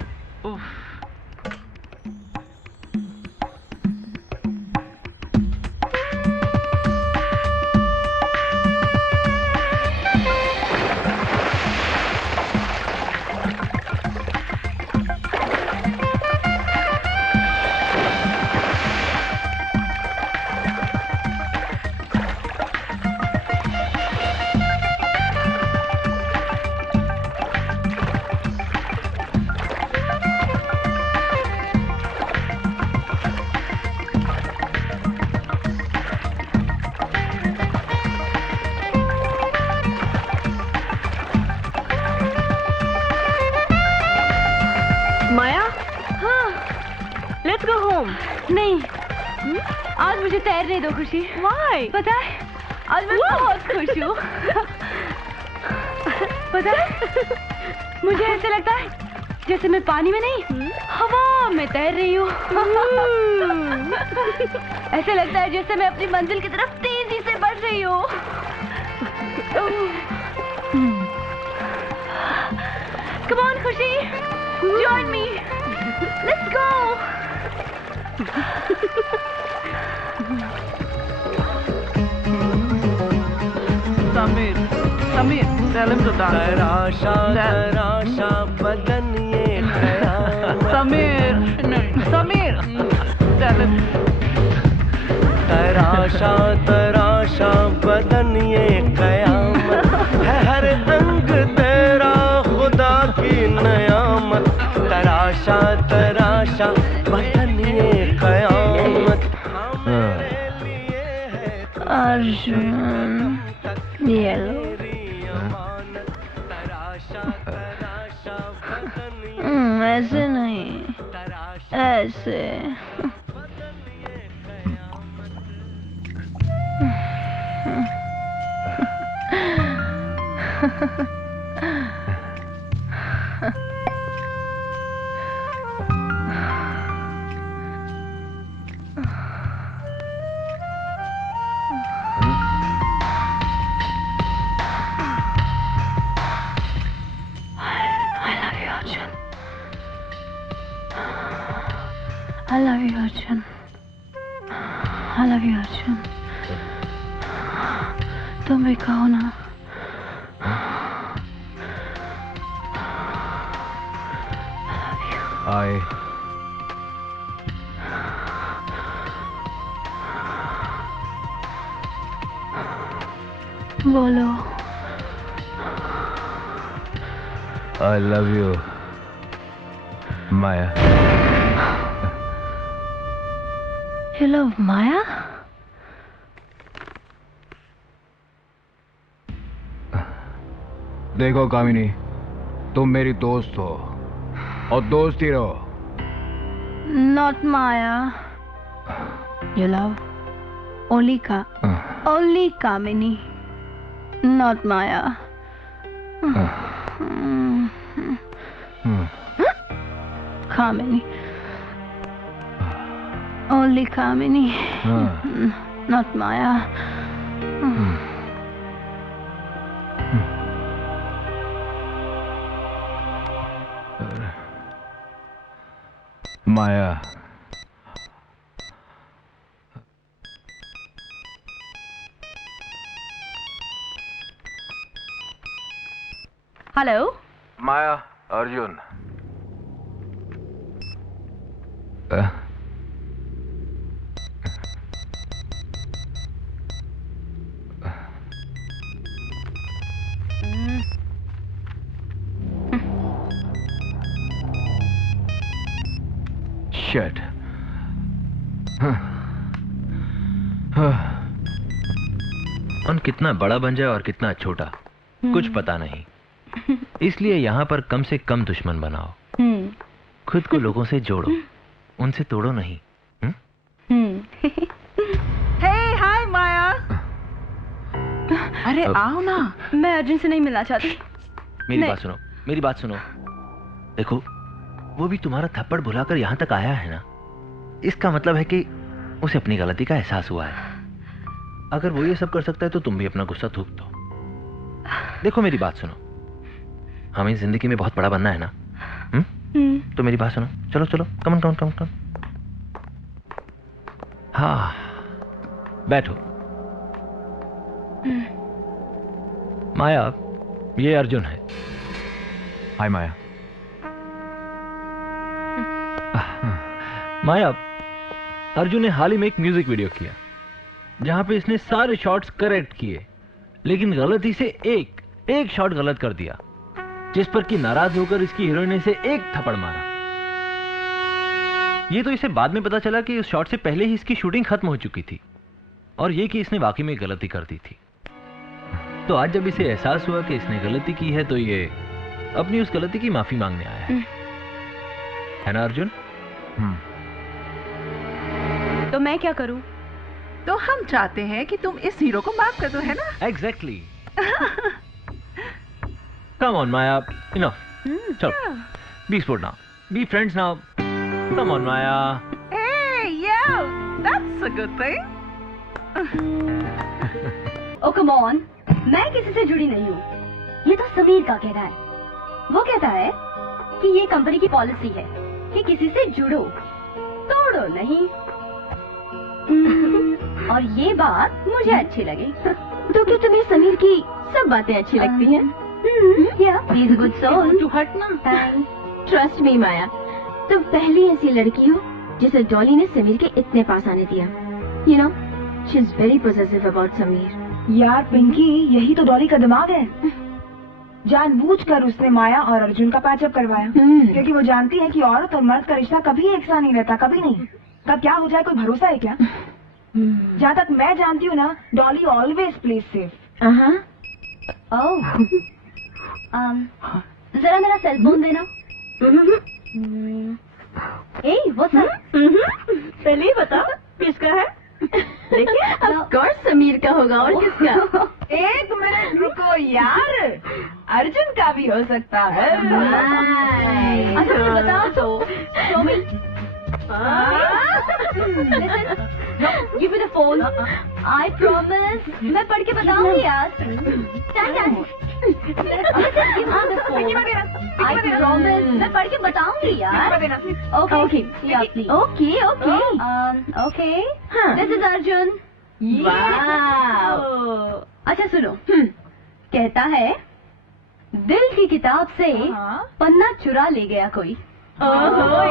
नहीं, आज मुझे तैरने दो खुशी। Why? पता है, आज मैं बहुत खुश हूँ। पता है, मुझे ऐसे लगता है जैसे मैं पानी में नहीं, हवा में तैर रही हूँ। ऐसे लगता है जैसे मैं अपनी मंजिल की तरफ तेजी से बढ़ रही हूँ। Come on, खुशी, join me. Let's go. Sameer, tell him to dance. तराशा तराशा बदन ये कयामत। Sameer, tell him. तराशा तराशा बदन ये कयामत है। हर अंग तेरा खुदा की नयामत। तराशा अर्जुन, ये लो। ऐसे नहीं, ऐसे। I love you, Arjun. I love you, Arjun. तुम भी कहो ना। बोलो। I love you, Maya. You love Maya? देखो कामिनी, तुम मेरी दोस्त हो और दोस्त ही रहो। Not Maya. You love only Kamini. Not Maya. Kamini. Only Kamini. Not Maya. Maya. Hello? Maya, Arjun. Shit. कौन कितना बड़ा बन जाए और कितना छोटा कुछ पता नहीं, इसलिए यहाँ पर कम से कम दुश्मन बनाओ। खुद को लोगों से जोड़ो, उनसे तोड़ो नहीं। Hey, hi माया। अरे आओ ना। मैं अर्जुन से नहीं मिलना चाहती। मेरी बात सुनो। देखो, वो भी तुम्हारा थप्पड़ भुलाकर यहाँ तक आया है ना, इसका मतलब है कि उसे अपनी गलती का एहसास हुआ है। अगर वो ये सब कर सकता है तो तुम भी अपना गुस्सा थूक दो। देखो मेरी बात सुनो, हमें जिंदगी में बहुत बड़ा बनना है ना। तो मेरी बात सुनो, चलो कम। हाँ, बैठो। माया, ये अर्जुन है। हाय माया। माया, अर्जुन ने हाल ही में एक म्यूजिक वीडियो किया जहां पे इसने सारे शॉट्स करेक्ट किए, लेकिन गलती से एक शॉट गलत कर दिया, जिस पर कि नाराज होकर इसकी हीरोइन ने इसे एक थप्पड़ मारा। ये तो इसे बाद में पता चला कि उस शॉट से पहले ही इसकी शूटिंग खत्म हो चुकी थी और ये कि इसने वाकई में गलती कर दी थी। तो आज जब इसे एहसास हुआ कि इसने गलती की है तो ये अपनी उस गलती की माफी मांगने आया है ना अर्जुन? तो मैं क्या करूं? तो हम चाहते हैं कि तुम इस हीरो को माफ कर दो, है ना? Exactly. Come on, Maya. Enough. चलो, be sport now. Be friends now. Come on, Maya. Hey, yeah, that's a good thing. Oh, come on. मैं किसी से जुड़ी नहीं हूँ। ये तो समीर का कहना है। वो कहता है कि ये कंपनी की पॉलिसी है कि किसी से जुड़ो, तोड़ो नहीं। और ये बात मुझे अच्छी लगी। तो क्यों तुम्हें समीर की सब बातें अच्छी लगती हैं? He's a good soul. To hurt ना? Trust me, माया, तुम पहली ऐसी लड़की हो जिसे डॉली ने समीर के इतने पास आने दिया। You know, she's very possessive about Sameer. यार पिंकी, यही तो डॉली का दिमाग है। जानबूझकर उसने माया और अर्जुन का पैचअप करवाया, क्योंकि वो जानती है कि औरत और मर्द का रिश्ता कभी एक सा नहीं रहता, कभी नहीं। कब क्या हो जाए कोई भरोसा है क्या? जहाँ तक मैं जानती हूँ ना, डॉली ऑलवेज प्लेज सेफ। ओह, जरा मेरा सेल फोन देना। वो पहले बता किसका है? देखिए, of course समीर का होगा, और किसका? एक मिनट रुको यार, अर्जुन का भी हो सकता है। अच्छा बताओ तो। Give me the phone. I promise. मैं पढ़ के बताऊंगी यार। I promise. मैं पढ़ के बताऊंगी यार। Okay. Yeah, please. Okay. This is Arjun. Wow. अच्छा सुनो। कहता है, दिल की किताब से पन्ना चुरा ले गया कोई।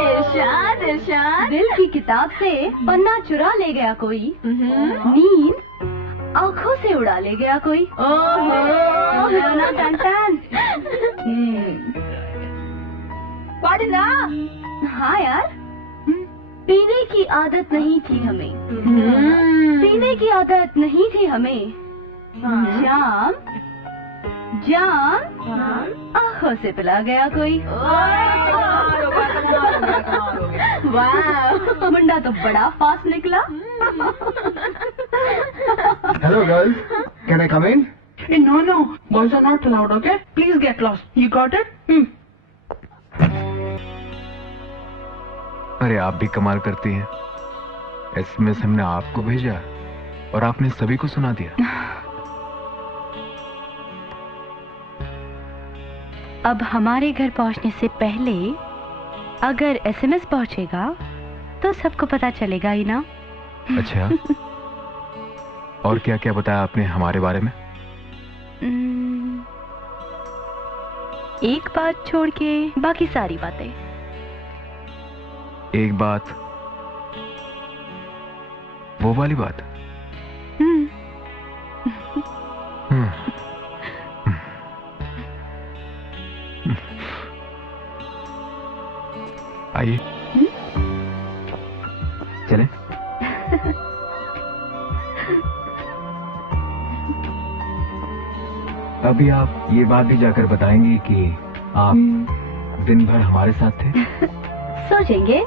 इरशाद। दिल की किताब से पन्ना चुरा ले गया कोई, नींद आँखों से उड़ा ले गया कोई। पढ़ना। हाँ यार, पीने की आदत नहीं थी हमें, पीने की आदत नहीं थी हमें। जाम आँखों से पिला गया कोई। वाह, मुंडा तो बड़ा फास्ट निकला। Hello girls, can I come in? No, boys are not allowed, okay? Please get lost. You got it? अरे आप भी कमाल करती हैं। एसएमएस हमने आपको भेजा और आपने सभी को सुना दिया। अब हमारे घर पहुंचने से पहले अगर एसएमएस पहुंचेगा तो सबको पता चलेगा ही ना। अच्छा, और क्या क्या बताया आपने हमारे बारे में? एक बात छोड़ के बाकी सारी बातें। एक बात, वो वाली बात। आइए चलें। अभी आप ये बात भी जाकर बताएंगी कि आप दिन भर हमारे साथ थे। सोचेंगे।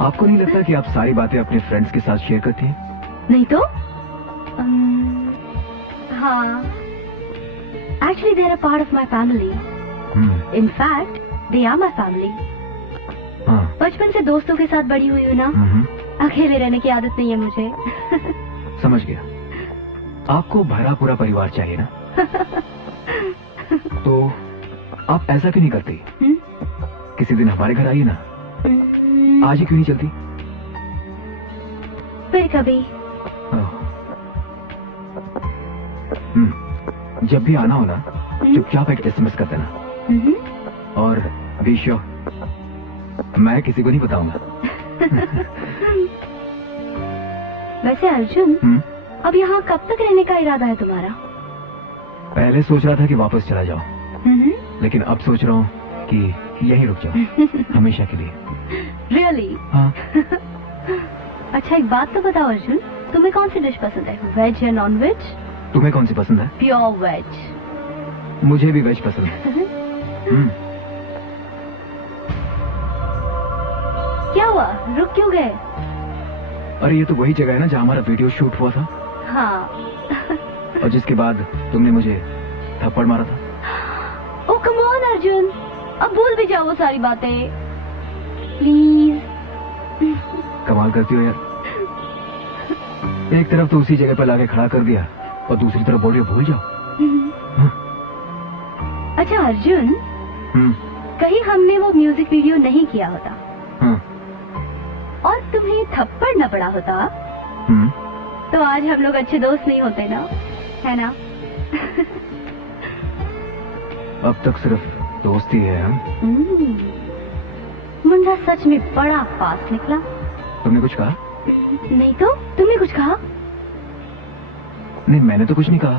आपको नहीं लगता कि आप सारी बातें अपने फ्रेंड्स के साथ शेयर करती हैं? नहीं तो हाँ, actually they are a part of my family. In fact they are my family. बचपन से दोस्तों के साथ बड़ी हुई हूँ ना, अकेले रहने की आदत नहीं है मुझे। समझ गया, आपको भरा पूरा परिवार चाहिए ना। तो आप ऐसा क्यों नहीं करती? किसी दिन हमारे घर आइए ना। आज ही क्यों नहीं चलती? फिर कभी। जब भी आना हो ना, चुपचाप एक एसएमएस कर देना। और बी श्योर, मैं किसी को नहीं बताऊंगा। वैसे अर्जुन, अब यहाँ कब तक रहने का इरादा है तुम्हारा? पहले सोच रहा था कि वापस चला जाऊं, लेकिन अब सोच रहा हूँ कि यहीं रुक जाऊं हमेशा के लिए। रियली? हाँ। अच्छा एक बात तो बताओ अर्जुन, तुम्हें कौन सी डिश पसंद है, वेज या नॉन वेज? तुम्हें कौन सी पसंद है? Pure veg. मुझे भी वेज पसंद है। क्या हुआ, रुक क्यों गए? अरे ये तो वही जगह है ना जहाँ हमारा वीडियो शूट हुआ था। हाँ। और जिसके बाद तुमने मुझे थप्पड़ मारा था। ओ कम ऑन अर्जुन, अब भूल भी जाओ वो सारी बातें प्लीज। कमाल करती हो यार, एक तरफ तो उसी जगह पर लाके खड़ा कर दिया और दूसरी तरफ बोल रही हो भूल जाओ। अच्छा अर्जुन, कहीं हमने वो म्यूजिक वीडियो नहीं किया होता और तुम्हें थप्पड़ न पड़ा होता, तो आज हम लोग अच्छे दोस्त नहीं होते ना, है ना? अब तक सिर्फ दोस्ती है हम। मुंडा सच में बड़ा फास्ट निकला। तुमने कुछ कहा? नहीं तो, तुमने कुछ कहा? नहीं, मैंने तो कुछ नहीं कहा।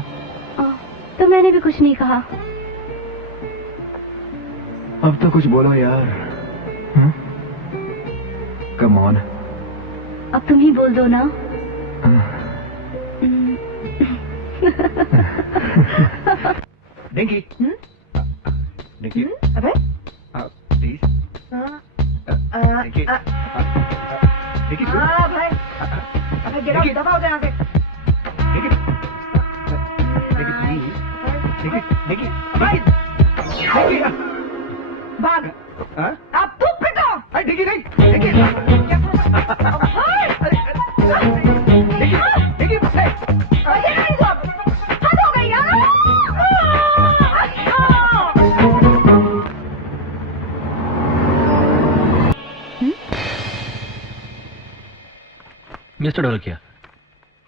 तो मैंने भी कुछ नहीं कहा। अब तो कुछ बोलो यार। कम ऑन, अब तुम ही बोल दो ना। डिंकी, डिंकी, अबे प्लीज, डिंकी, डिंकी, हाँ भाई, अबे गेट आउट, दफा हो जाए यहाँ से। Dinky, dinky, please, dinky, dinky, dinky, भाग, हाँ? अब तू पिटो। अरे डिंकी नहीं, डिंकी, डिंकी, ये नहीं तो हद हो गई यार। मिस्टर ढोलकिया,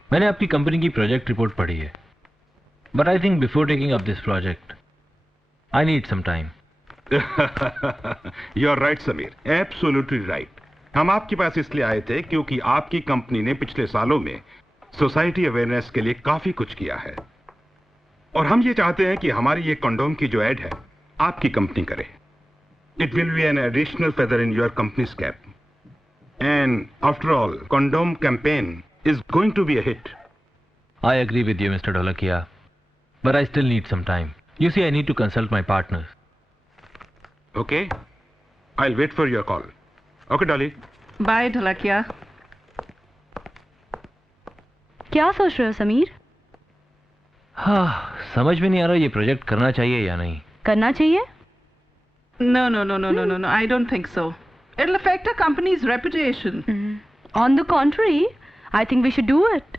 मैंने आपकी कंपनी की प्रोजेक्ट रिपोर्ट पढ़ी है, but I think before taking up this project I need some time. You are right Sameer, absolutely right. हम आपके पास इसलिए आए थे क्योंकि आपकी कंपनी ने पिछले सालों में सोसाइटी अवेयरनेस के लिए काफी कुछ किया है, और हम ये चाहते हैं कि हमारी ये कंडोम की जो एड है आपकी कंपनी करे। It will be an additional feather in your company's cap, and after all condom campaign is going to be a hit. I agree with you, Mr. Dholakia, but I still need some time. You see, I need to consult my partners. Okay, I'll wait for your call. Okay, Dolly. Bye Dholakia. क्या सोच रहे हो समीर? हाँ, समझ में नहीं आ रहा ये प्रोजेक्ट करना चाहिए या नहीं। करना चाहिए? No, no, no, no, no, no, no. I don't think so. It'll affect our company's reputation. On the contrary, I think we should do it.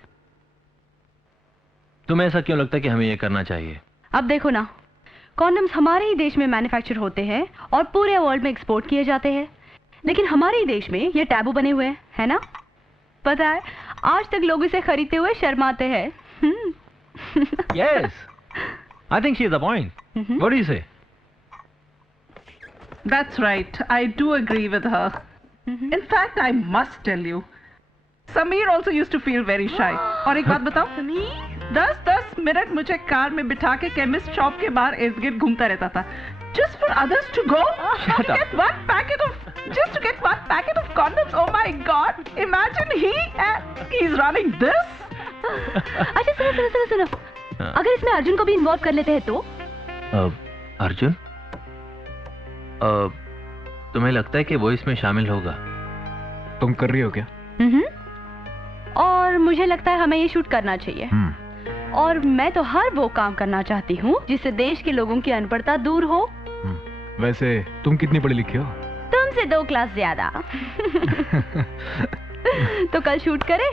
तुम्हें ऐसा क्यों लगता है कि हमें ये करना चाहिए? अब देखो ना, कॉन्डम्स हमारे ही देश में मैन्युफैक्चर होते हैं और पूरे वर्ल्ड में एक्सपोर्ट किए जाते हैं, लेकिन हमारे ही देश में ये टैबू बने हुए हैं, है ना? पता है, आज तक लोग इसे खरीदते हुए शर्माते हैं। Yes, I think she is the point. What do you say? That's right. I do agree with her. In fact, I must tell you, Sameer also used to feel very shy. और एक बात बताओ, 10-10 मिनट मुझे कार में बिठा के केमिस्ट शॉप के बाहर इर्द गिर्द घूमता रहता था, just for others to go Shut up. get one packet of condoms. Oh my God! Imagine he's running this. अच्छा सुनो, हाँ। अगर इसमें अर्जुन को भी इन्वॉल्व कर लेते हैं तो? अर्जुन? तुम्हें लगता है कि वो इसमें शामिल होगा? तुम कर रही हो क्या? और मुझे लगता है हमें ये शूट करना चाहिए। और मैं तो हर वो काम करना चाहती हूँ जिससे देश के लोगों की अनपढ़ता दूर हो। वैसे तुम कितनी पढ़ी लिखी हो? तुमसे 2 क्लास ज्यादा। तो कल शूट करें?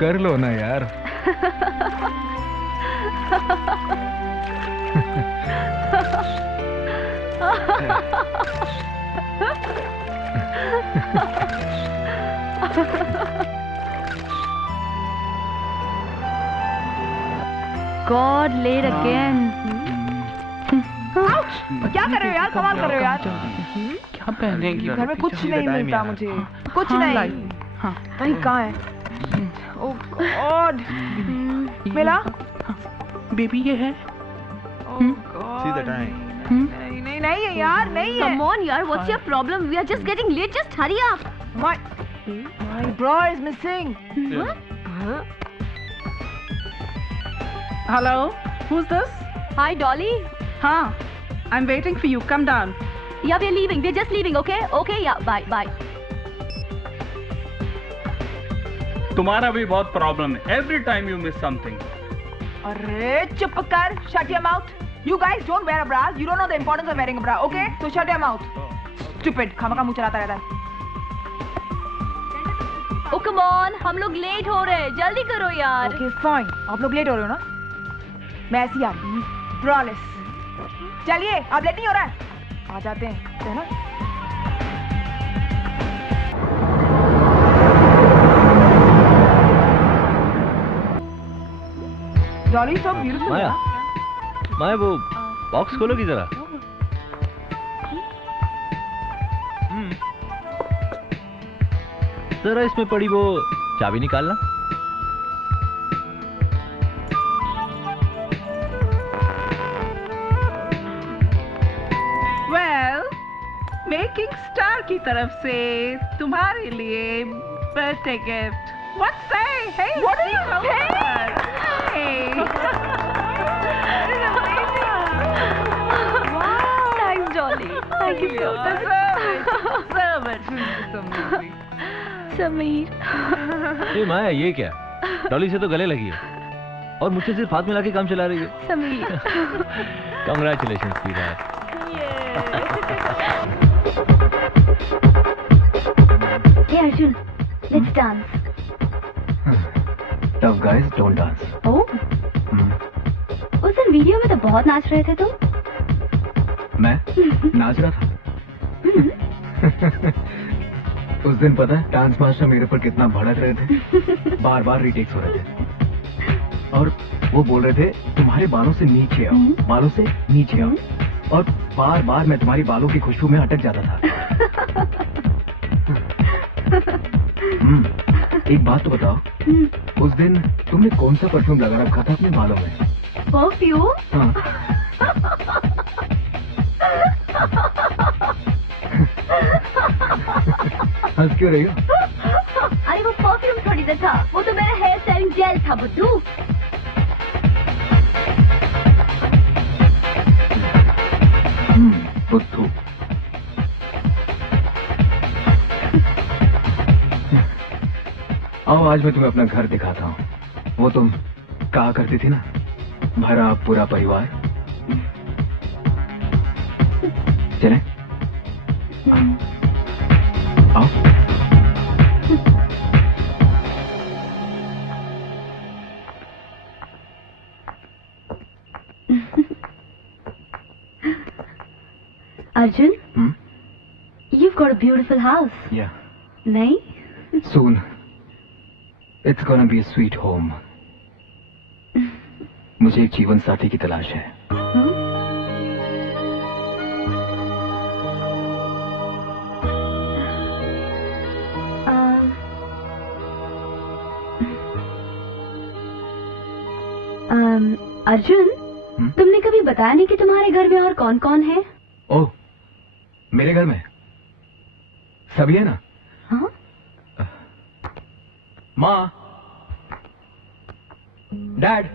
कर लो ना यार। God, late again. क्या कर रहे हो यार? कमाल कर रहे हो यार। क्या पहनेगी? घर में कुछ नहीं मिलता मुझे, कुछ नहीं। कहीं कहाँ है? ओह गॉड, मिला? बेबी ये है। See the time. नहीं नहीं है यार, नहीं है। Come on यार, what's your problem? We are just getting late. Just hurry up. My bra is missing. Hello, who's this? Hi Dolly. हाँ, I'm waiting for you. Come down. Yeah, we're leaving. We're just leaving. Okay? Okay. Yeah. Bye. Bye. तुम्हारा भी बहुत प्रॉब्लम है। Every time you miss something. अरे चुप कर, shut your mouth. You guys don't wear a bra. You don't know the importance of wearing a bra. Okay? So shut your mouth. Stupid. खामखा मुंह चलाता रहता है। Oh come on, हम लोग लेट हो रहे हैं, जल्दी करो यार। Okay, fine. आप लोग लेट हो रहे हो ना? मैं ऐसी आ रही हूँ, Promise. चलिए, आप लेट नहीं हो रहा है? आ जाते हैं, है ना? Dolly, so beautiful. माया, माया वो बॉक्स खोलोगी जरा? जरा इसमें पड़ी वो चाबी निकालना। Well, मेकिंग स्टार की तरफ से तुम्हारे लिए birthday gift. What say? Hey, What see is- how hey! Hey. Thanks, Dolly. Thank you so much. Deserve it. Sameer, ये माया, ये क्या? डॉली से तो गले लगी है और मुझसे सिर्फ हाथ मिला के काम चला रही है। Sameer. Congratulations, sweetheart. Hey Arjun, let's dance. Tough guys don't dance. Oh? उस दिन वीडियो में तो बहुत नाच रहे थे तुम। मैं नाच रहा था। उस दिन पता है डांस मास्टर मेरे पर कितना भड़क रहे थे, बार बार रिटेक्स हो रहे थे और वो बोल रहे थे तुम्हारे बालों से नीचे आओ, बालों से नीचे आओ, और बार बार मैं तुम्हारी बालों की खुशबू में अटक जाता था। एक बात तो बताओ, उस दिन तुमने कौन सा परफ्यूम लगा रखा था अपने बालों में? परफ्यूम? हाँ। हंस क्यों रही हो? अरे वो परफ्यूम थोड़ी ना था, वो तो मेरा हेयर स्टाइलिंग जेल था बुद्धू। बुद्धू। आओ आज मैं तुम्हें अपना घर दिखाता हूँ। वो तुम कहा करती थी ना, भरा पूरा परिवार। चले? आओ। Arjun, you've got a beautiful house. Yeah. नहीं? Soon. It's gonna be a sweet home. मुझे एक जीवन साथी की तलाश है। अर्जुन, तुमने कभी बताया नहीं कि तुम्हारे घर में और कौन कौन है? ओह, मेरे घर में सभी है ना? हाँ? माँ, डैड,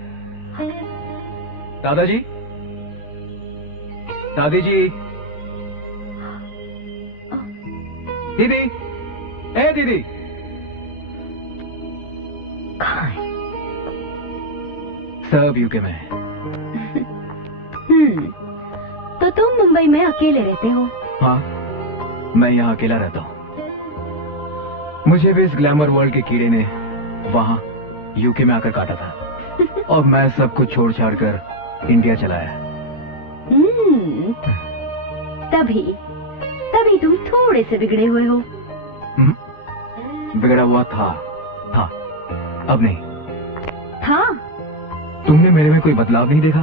दादाजी, दादी जी, दीदी, ए दीदी। सब यूके में। तो तुम मुंबई में अकेले रहते हो? हाँ, मैं यहाँ अकेला रहता हूँ। मुझे भी इस ग्लैमर वर्ल्ड के कीड़े ने वहाँ यूके में आकर काटा था और मैं सब कुछ छोड़ छाड़ कर इंडिया चला आया। तभी तुम थोड़े से बिगड़े हुए हो। बिगड़ा हुआ था, अब नहीं। था? तुमने मेरे में कोई बदलाव नहीं देखा?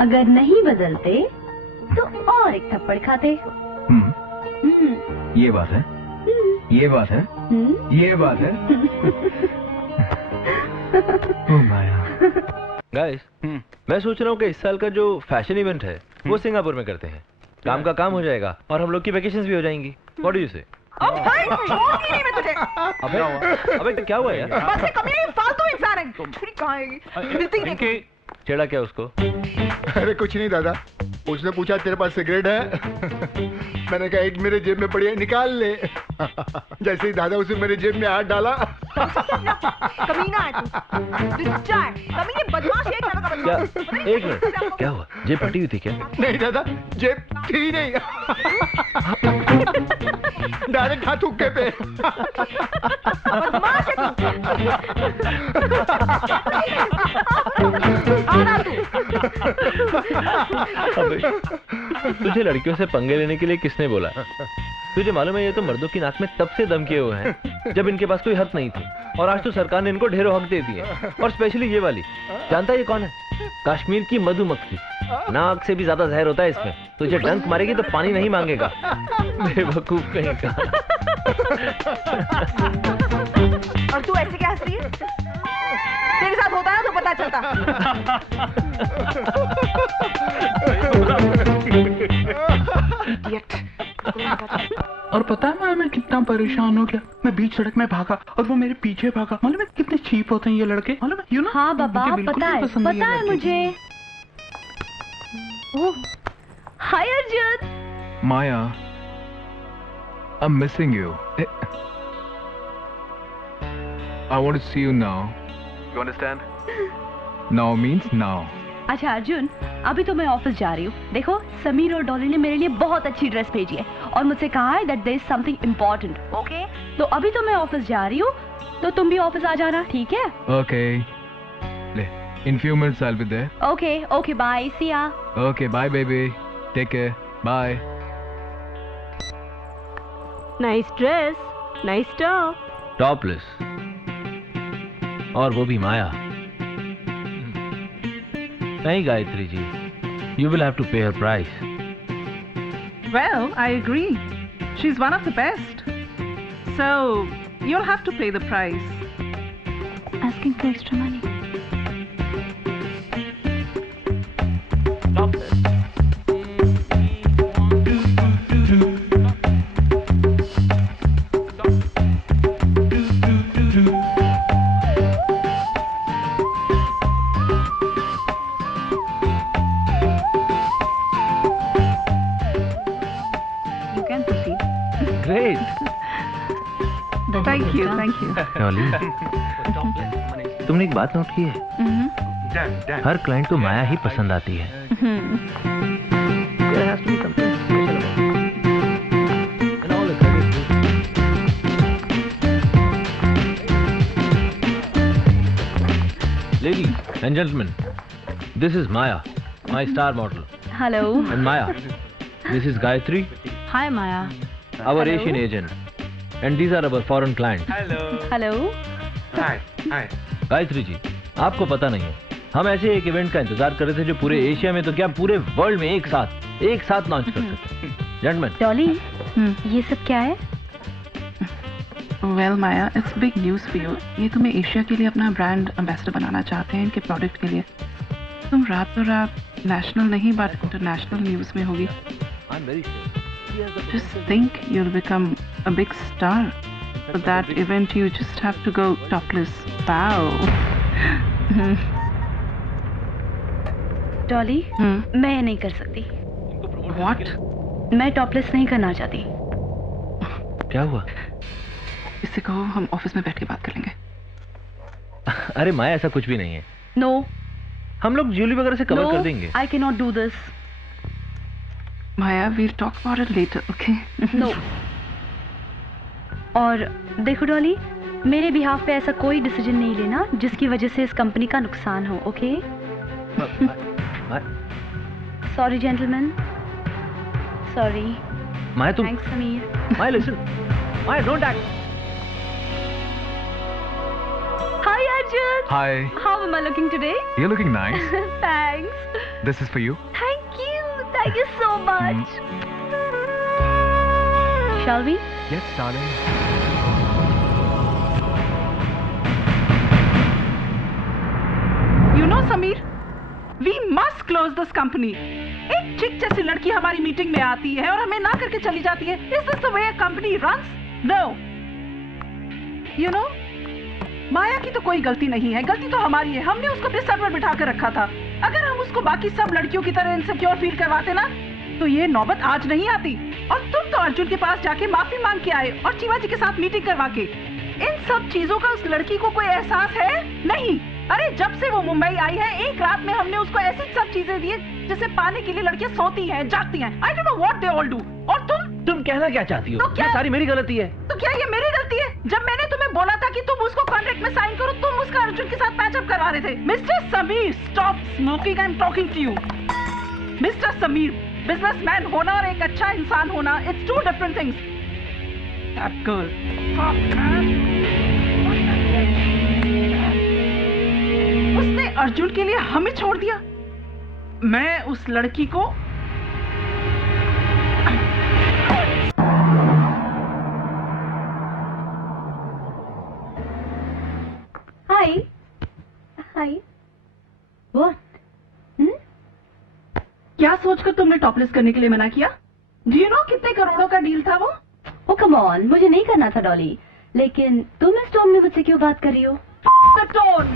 अगर नहीं बदलते तो और एक थप्पड़ खाते। ये बात है, ये बात है, ये बात है। ओह माया। गाइस, मैं सोच रहा हूँ कि इस साल का जो फैशन इवेंट है वो सिंगापुर में करते हैं। काम का काम हो जाएगा और हम लोग की वेकेशंस भी हो जाएंगी। व्हाट डू यू से? अब भाई छोड़ूंगी नहीं मैं तुझे। अबे क्या हुआ यार? बस ये कमी फालतू इंसान है। छुरी कहाँ है? मिलती नहीं। छेड़ा क्या उसको? अरे कुछ नहीं दादा, उसने पूछा तेरे पास सिगरेट है? मैंने कहा एक मेरे जेब में पड़ी है, निकाल ले। जैसे ही दादा उसे मेरे जेब में हाथ डाला। कमीना है तू, लुच्चा है, कमीने बदमाश है, एक नंबर का क्या? बदमाश। एक मिनट, क्या हुआ? जेब फटी हुई थी क्या? नहीं दादा, जेब थी नहीं। डायरेक्ट हाथ हुक्के पे। बदमाश है तू। तुझे लड़कियों से पंगे लेने के लिए किसने बोला? तुझे मालूम है ये तो मर्दों की नाक में तब से दम किए हुए हैं जब इनके पास कोई हक नहीं थी, और आज तो सरकार ने इनको ढेरों हक दे दिए। और स्पेशली ये वाली, जानता है ये कौन है? कश्मीर की मधुमक्खी। नाक से भी ज्यादा जहर होता है इसमें। तुझे डंक मारेगी तो पानी नहीं मांगेगा। बेवकूफ कहीं का। और तू ऐसे क्या हंस रही है? तेरे साथ होता है तो पता चलता। Idiot. और पता है मैं कितना परेशान हो गया। मैं बीच सड़क में भागा और वो मेरे पीछे भागा। मालूम है कितने चीप होते हैं ये लड़के, मालूम है? You know. हाँ बाबा पता है मुझे। ओह हाय Arjun. Maya, I'm missing you. I want to see you now. You understand? Now means now. अच्छा अर्जुन, अभी तो मैं ऑफिस जा रही हूँ। देखो समीर और डॉली ने मेरे लिए बहुत अच्छी ड्रेस भेजी है और मुझसे कहा है that there is something important. Okay? तो अभी तो मैं ऑफिस जा रही हूँ, तो तुम भी ऑफिस आ जाना, ठीक है? Okay. In few minutes I'll be there. Okay, bye. See ya. Okay, bye baby. Take care. Bye. Nice dress, nice top. Topless, और वो भी माया। नहीं Gayatri ji, you will have to pay her price. Well, I agree. She's one of the best. So, you'll have to pay the price. Asking for extra money. Thank you. Dolly, तुमने एक बात नोट की है? हर क्लाइंट को माया ही पसंद आती है। Ladies and gentlemen, this is Maya, my star model. Hello. And Maya, this is Gayatri. Hi Maya. Our Asian agent. And these are our foreign clients. Hello. Hi. Gayatri ji, आपको पता नहीं है, हम ऐसे एक इवेंट का इंतजार कर रहे थे जो पूरे एशिया में तो क्या पूरे वर्ल्ड में एक साथ लॉन्च कर सकते। जेंटलमैन। डॉली, ये सब क्या है? Well, Maya, it's big news for you. ये तुम्हें एशिया के लिए अपना ब्रांड एम्बेसडर बनाना चाहते हैं इनके प्रोडक्ट के लिए। तुम रातों रात नेशनल नहीं बट इंटरनेशनल न्यूज में होगी। Just think you'll become a big star. For that event, you just have to go topless. Wow. Dolly, मैं नहीं कर सकती। What? मैं टॉपलेस नहीं करना चाहती। क्या हुआ? इससे कहो हम ऑफिस में बैठ के बात कर लेंगे। अरे माया, ऐसा कुछ भी नहीं है। No. हम लोग ज्वेलरी वगैरह से कवर कर देंगे। I cannot do this. Maya, we'll talk about it later, okay? No. और देखो डॉली, मेरे बिहाफ पे ऐसा कोई डिसीजन नहीं लेना जिसकी वजह से इस कंपनी का नुकसान हो, okay? Sorry gentlemen, sorry. Maya तुम। Thanks Sameer. Maya listen, Maya don't act. Hi Arjun. Hi. How am I looking today? You're looking nice. Thanks. This is for you. Thank you so much. Shall we? Yes, darling. You know, Sameer, we must close this company. एक चिक जैसी लड़की हमारी मीटिंग में आती है और हमें ना करके चली जाती है। Is this the way a company runs? No. You know, माया की तो कोई गलती नहीं है, गलती तो हमारी है। हमने उसको अपने सर पर बिठा कर रखा था। अगर हम उसको बाकी सब लड़कियों की तरह इनसिक्योर फील करवाते ना, तो ये नौबत आज नहीं आती। और तुम तो अर्जुन के पास जाके माफी मांग के आए और शिवा जी के साथ मीटिंग करवा के। इन सब चीजों का उस लड़की को कोई एहसास है? नहीं। अरे जब से वो मुंबई आई है, एक रात में हमने उसको ऐसी सब चीजें दी जिसे पाने के लिए लड़कियां सोती हैं, जागती हैं। I don't know what they all do. और तुम कहना क्या चाहती हो? तो क्या? ये सारी मेरी गलती है। तो क्या ये मेरी गलती है? जब मैंने तुम्हें बोला था कि तुम उसको कॉन्ट्रैक्ट में साइन करो, तुम उसका अर्जुन के साथ पैचअप करवा रहे थे। Mister Sameer, stop smoking, I am talking to you. Mister Sameer, businessman होना और एक अच्छा इंसान होना, it's two different things. That girl, उसने अर्जुन के लिए हमें छोड़ दिया। मैं उस लड़की को हाय व्हाट? क्या सोचकर तुमने टॉपलेस करने के लिए मना किया? डू यू नो कितने करोड़ों का डील था वो? ओ कम ऑन, मुझे नहीं करना था डॉली, लेकिन तुम इस टोन में मुझसे क्यों बात कर रही हो? टोन,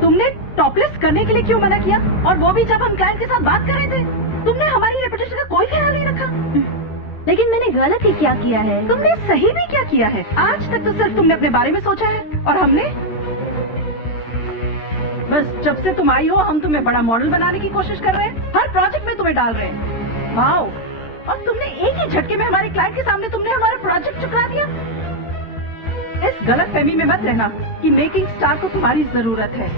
तुमने टॉपलेस करने के लिए क्यों मना किया? और वो भी जब हम क्लाइंट के साथ बात कर रहे थे। तुमने हमारी रेपुटेशन का कोई ख्याल नहीं रखा। लेकिन मैंने गलत ही क्या किया है? तुमने सही भी क्या किया है? आज तक तो सिर्फ तुमने अपने बारे में सोचा है, और हमने बस जब से तुम आई हो हम तुम्हें बड़ा मॉडल बनाने की कोशिश कर रहे हैं, हर प्रोजेक्ट में तुम्हें डाल रहे हैं। वाओ, और तुमने एक ही झटके में हमारे क्लाइंट के सामने तुमने हमारा प्रोजेक्ट चुकरा दिया। इस गलत फहमी में मत रहना कि मेकिंग स्टार को तुम्हारी जरूरत है,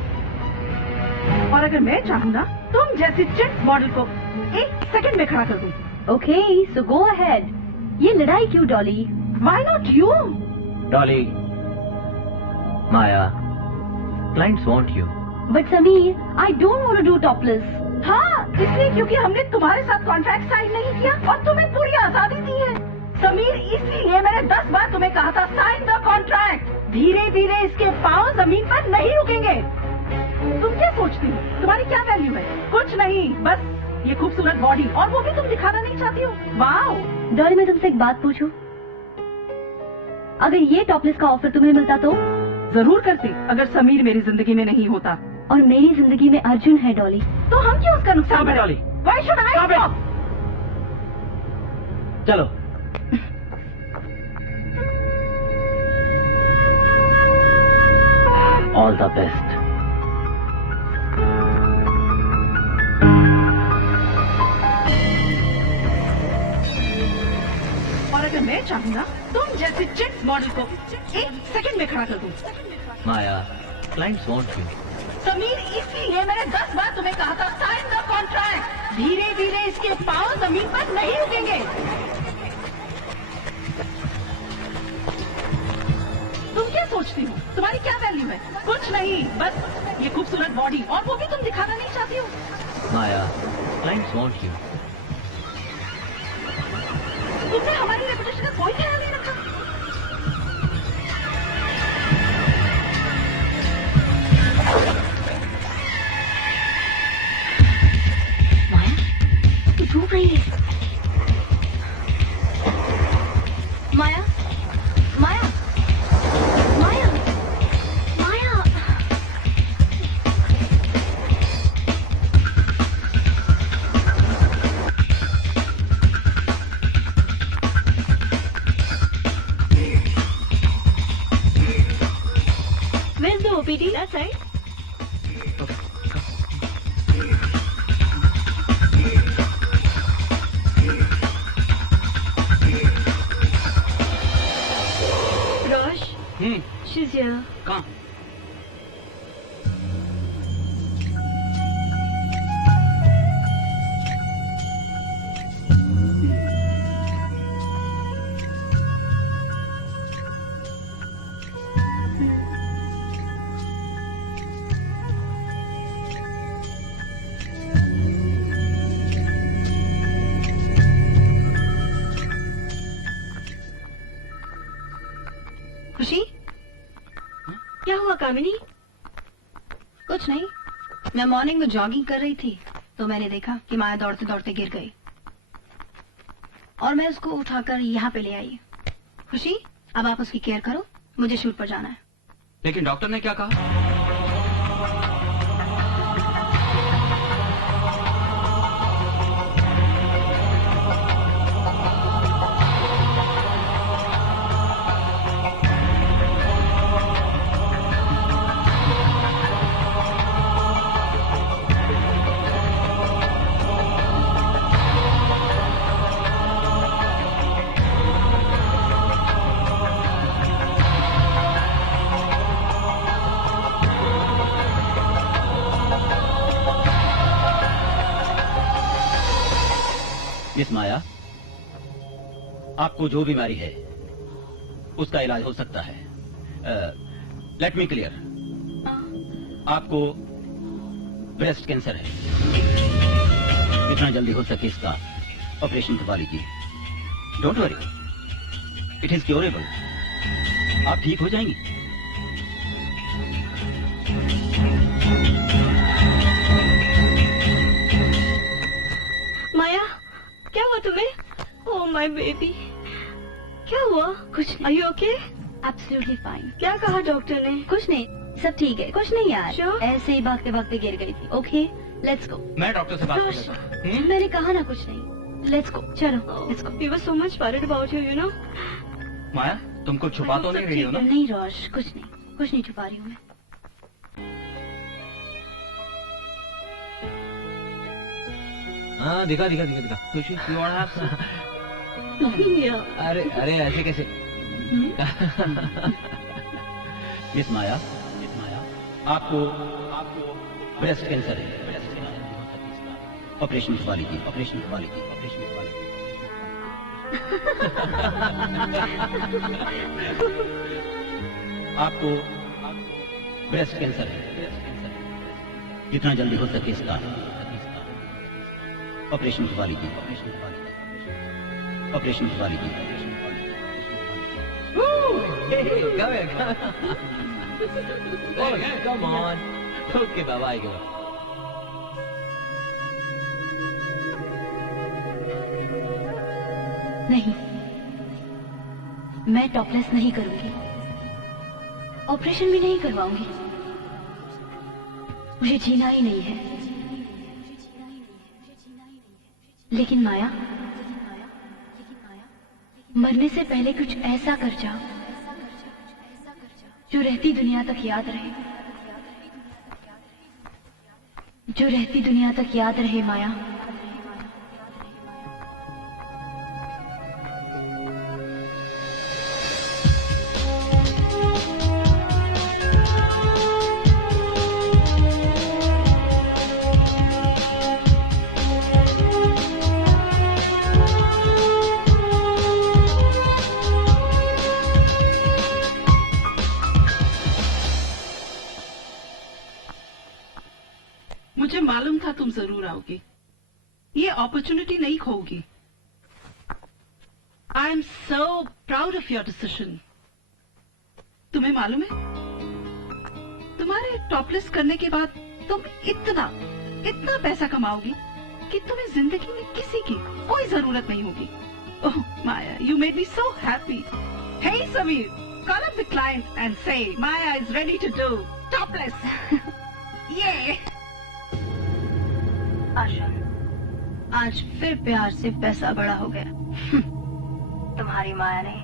और अगर मैं चाहूँ ना, तुम जैसी चिट मॉडल को 1 सेकंड में खड़ा कर दूँ। Okay, so go ahead. ये लड़ाई क्यों Dolly? Why not you? Dolly, Maya, clients want you. But Sameer, I don't want to do topless. हाँ, इसलिए क्योंकि हमने तुम्हारे साथ कॉन्ट्रैक्ट साइन नहीं किया और तुम्हें पूरी आजादी दी है। समीर, इसीलिए मैंने 10 बार तुम्हें कहा था साइन द कॉन्ट्रैक्ट। धीरे धीरे इसके पांव जमीन पर नहीं रुकेंगे। तुम क्या सोचती हो? तुम्हारी क्या वैल्यू है? कुछ नहीं, बस ये खूबसूरत बॉडी, और वो भी तुम दिखाना नहीं चाहती हो। वाओ। डॉली, मैं तुमसे एक बात पूछूं? अगर ये टॉपलेस का ऑफर तुम्हें मिलता तो? जरूर करती, अगर समीर मेरी जिंदगी में नहीं होता। और मेरी जिंदगी में अर्जुन है डॉली। तो हम क्यों उसका नुकसान करें? Dolly, Why should I stop? चलो। All the best. और अगर मैं चाहूँगा, तुम जैसे चिट मॉडल को 1 सेकंड में खड़ा कर दूँ। माया, क्लाइंट्स वांट यू। समीर, इसीलिए मैंने 10 बार तुम्हें कहा था साइन द कॉन्ट्रैक्ट। धीरे धीरे इसके पांव जमीन पर नहीं रुकेंगे। तुम क्या सोचती हो? तुम्हारी क्या वैल्यू है? कुछ नहीं, बस ये खूबसूरत बॉडी, और वो भी तुम दिखाना नहीं चाहती हो। माया, क्लाइंट्स वांट यू। तुमने हमारी रेपुटेशन का कोई ख्याल नहीं रखा। माया, तू डूब रही है। माया, माया, माया, माया। Where's the OPD? That side. Rosh? She's here. कहाँ? खुशी, क्या हुआ कामिनी? कुछ नहीं, मैं मॉर्निंग में जॉगिंग कर रही थी तो मैंने देखा कि माया दौड़ते दौड़ते गिर गई और मैं उसको उठाकर यहाँ पे ले आई। खुशी, अब आप उसकी केयर करो, मुझे शूट पर जाना है। लेकिन डॉक्टर ने क्या कहा? मिस माया, आपको जो बीमारी है उसका इलाज हो सकता है। लेट मी क्लियर, आपको ब्रेस्ट कैंसर है। जितना जल्दी हो सके इसका ऑपरेशन करवा लीजिए। Don't worry, it is curable. आप ठीक हो जाएंगी। माया, क्या हुआ तुम्हें? My baby. क्या हुआ? कुछ नहीं। Are you okay? Absolutely fine. क्या कहा डॉक्टर ने? कुछ नहीं, सब ठीक है। कुछ नहीं यार, sure? ऐसे ही भागते भागते गिर गई थी। Okay, let's go. मैं डॉक्टर से बात कर लेता हूं। मैंने कहा ना कुछ नहीं। लेट्स गो, चलो let's go. We were so much worried about you, you know? माया, तुम कुछ छुपा तो नहीं रही हो ना? नहीं रोश, कुछ नहीं छुपा रही हूँ मैं। हाँ, दिखा। खुशी, you wanna have some? अरे ऐसे कैसे? मिस माया, आपको ब्रेस्ट कैंसर है। ऑपरेशन वाली की। आपको ब्रेस्ट कैंसर है। जितना जल्दी हो सके इसका ऑपरेशन वाली की। Come on. Okay, bye-bye. नहीं, मैं टॉपलेस नहीं करूंगी, ऑपरेशन भी नहीं करवाऊंगी। मुझे जीना ही नहीं है। लेकिन माया, मरने से पहले कुछ ऐसा कर जाओ जो रहती दुनिया तक याद रहे। माया, मुझे मालूम था तुम जरूर आओगी। ये अपॉर्चुनिटी नहीं खोगी। I am so proud of your decision. तुम्हें मालूम है, तुम्हारे टॉपलेस करने के बाद तुम इतना पैसा कमाओगी कि तुम्हें जिंदगी में किसी की कोई जरूरत नहीं होगी। Oh Maya, you made me so happy. Hey Sameer, call up the client and say Maya is ready to do topless. ये आज फिर प्यार से पैसा बड़ा हो गया। तुम्हारी माया ने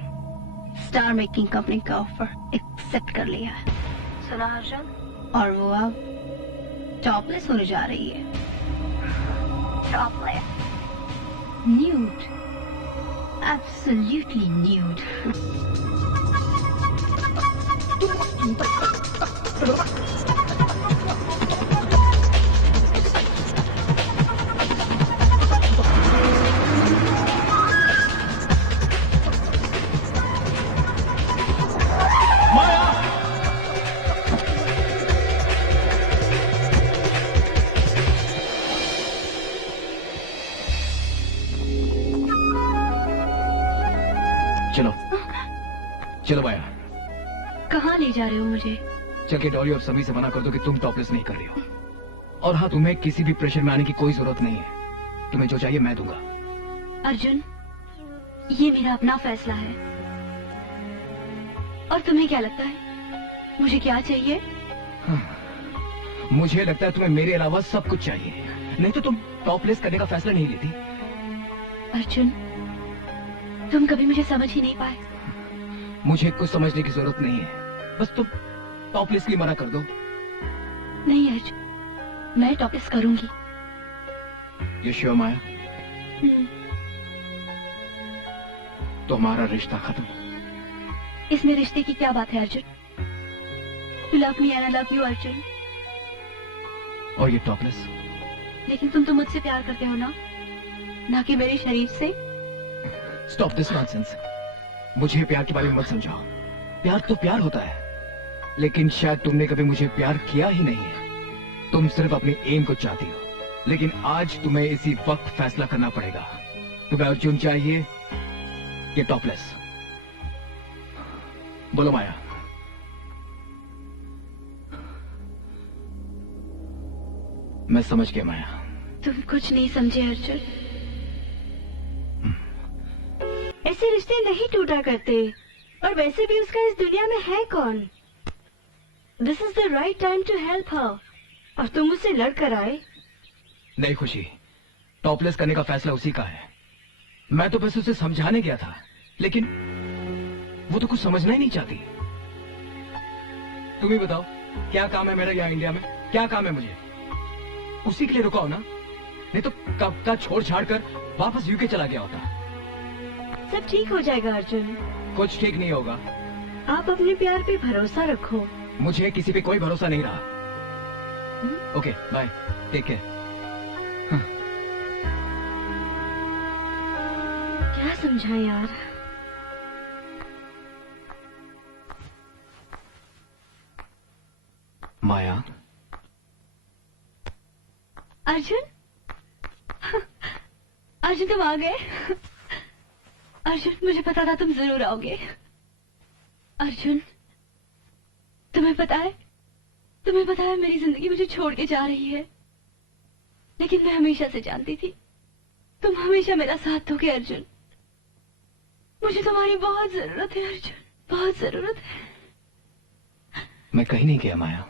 स्टार मेकिंग कंपनी का ऑफर एक्सेप्ट कर लिया है। सुना अर्जुन? और वो अब टॉपलेस होने जा रही है। टॉपलेस? Nude, absolutely nude. चलो माया। कहाँ ले जा रहे हो मुझे? चल के डॉली और समी से मना कर दो कि तुम टॉपलेस नहीं कर रही हो। और हाँ, तुम्हें किसी भी प्रेशर में आने की कोई जरूरत नहीं है। तुम्हें जो चाहिए मैं दूंगा। अर्जुन, ये मेरा अपना फैसला है। और तुम्हें क्या लगता है मुझे क्या चाहिए? हाँ, मुझे लगता है तुम्हें मेरे अलावा सब कुछ चाहिए, नहीं तो तुम टॉपलेस करने का फैसला नहीं लेती। अर्जुन, तुम कभी मुझे समझ ही नहीं पाए। मुझे कुछ समझने की जरूरत नहीं है, बस तुम टॉपलेस की मना कर दो। नहीं अर्जुन, मैं टॉपलेस करूंगी। ये श्योर माया? तो हमारा रिश्ता खत्म। इसमें रिश्ते की क्या बात है Arjun? You love me and I love you Arjun. और ये टॉपलेस? लेकिन तुम तो मुझसे प्यार करते हो ना कि मेरे शरीर से। Stop this nonsense. मुझे प्यार के बारे में मत समझाओ। प्यार तो प्यार होता है, लेकिन शायद तुमने कभी मुझे प्यार किया ही नहीं है। तुम सिर्फ अपने एम को चाहती हो, लेकिन आज तुम्हें इसी वक्त फैसला करना पड़ेगा। तुम्हें अर्जुन चाहिए या टॉपलेस? बोलो माया। मैं समझ गया माया। तुम कुछ नहीं समझे अर्जुन। ऐसे रिश्ते नहीं टूटा करते, और वैसे भी उसका इस दुनिया में है कौन? This is the right time to help her, और तुम उससे लड़ कर आए। नहीं खुशी, टॉपलेस करने का फैसला उसी का है। मैं तो बस उसे समझाने गया था, लेकिन वो तो कुछ समझना ही नहीं चाहती। तुम ही बताओ, क्या काम है मेरा यहाँ इंडिया में? क्या काम है मुझे? उसी के लिए रुका हो ना, नहीं तो कब का छोड़ छाड़ कर वापस यूके चला गया होता। सब ठीक हो जाएगा अर्जुन। कुछ ठीक नहीं होगा। आप अपने प्यार पे भरोसा रखो। मुझे किसी पे कोई भरोसा नहीं रहा। Okay bye, take care. क्या समझाएं यार? माया। अर्जुन, अर्जुन तुम आ गए। अर्जुन मुझे पता था तुम जरूर आओगे। अर्जुन तुम्हें पता है मेरी जिंदगी मुझे छोड़ के जा रही है, लेकिन मैं हमेशा से जानती थी तुम हमेशा मेरा साथ दोगे। अर्जुन मुझे तुम्हारी बहुत जरूरत है अर्जुन, बहुत जरूरत है। मैं कहीं नहीं गया माया।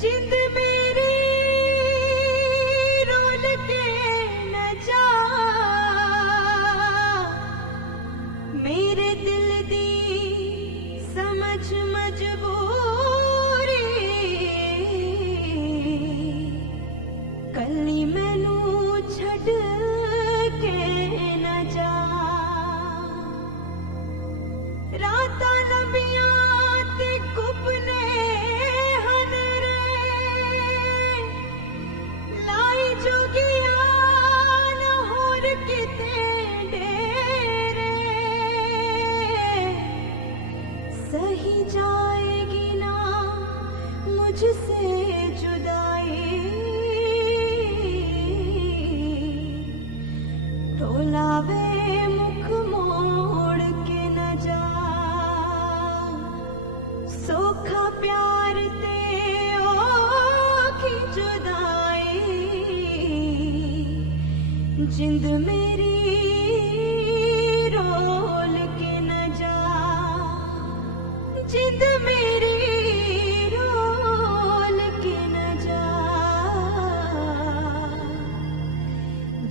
जिंद मेरी रोल के न जा, मेरे दिल दी समझ मजबूरी, कली मैनू छड़ के न जा। रातां लंबियां ते गुपने सही जाएगी ना मुझसे जुदाई, टोलावे मुख मोड़ के न जा। सोखा प्यार ते ओखी जुदाई, जिंद मेरी रोल के न जा। जिंद मेरी रोल के न जा,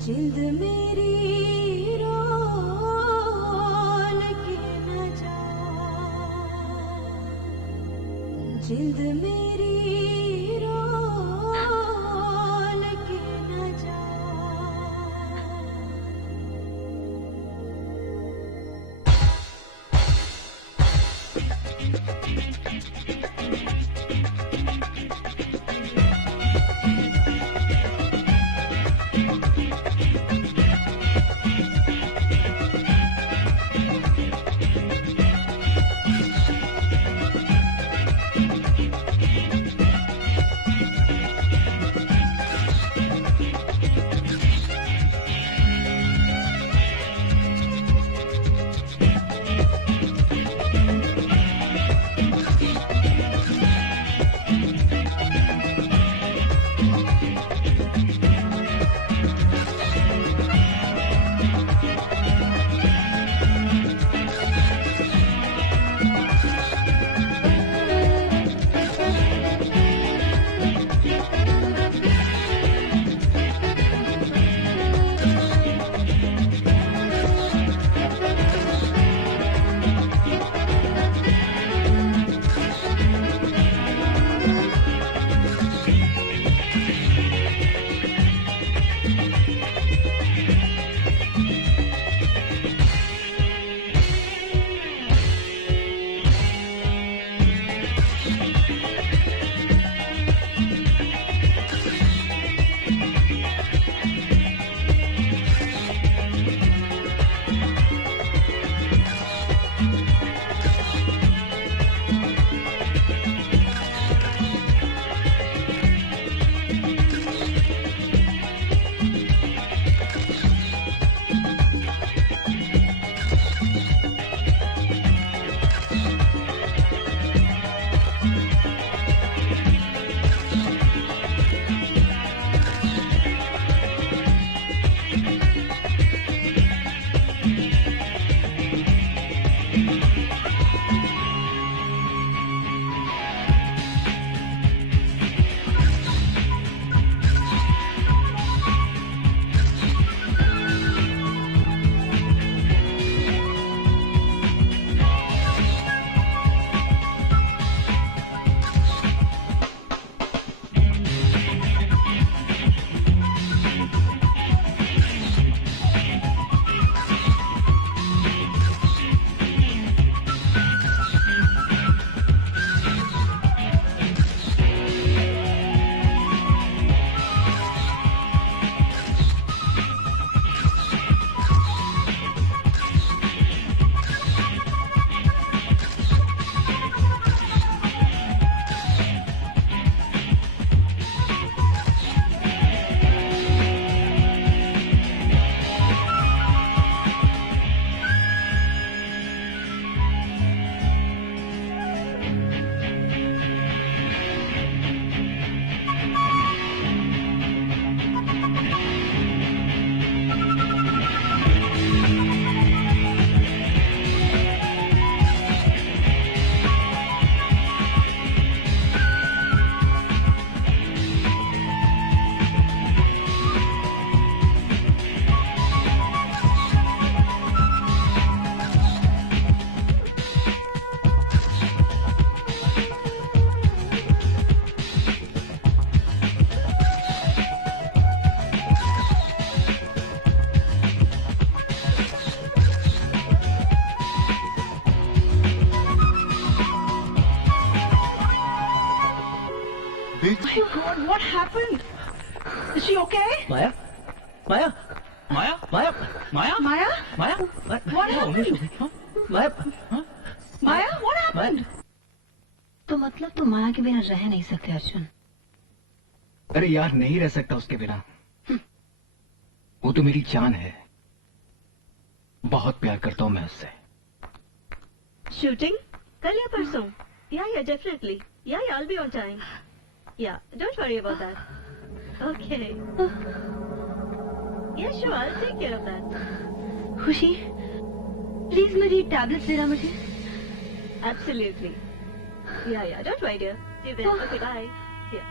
जिंद मेरी रोल के न जा, जिंद मेरी रोल के न जा। Okay? Maya Maya Maya Maya Maya Maya? Maya What happened? Maya Maya, what happened? तो मतलब तुम माया के बिना रह नहीं सकते अर्जुन? अरे यार, नहीं रह सकता उसके बिना। वो तो मेरी जान है। बहुत प्यार करता हूं मैं उससे। शूटिंग कल या परसों? या डेफिनेटली या I'll be on time. Yeah, don't worry about that. Okay. Yeah, sure, I'll take care of that. खुशी, प्लीज मेरी टैबलेट देना मुझे। Absolutely. Yeah, don't worry, dear. See you then. Okay, bye. Yeah.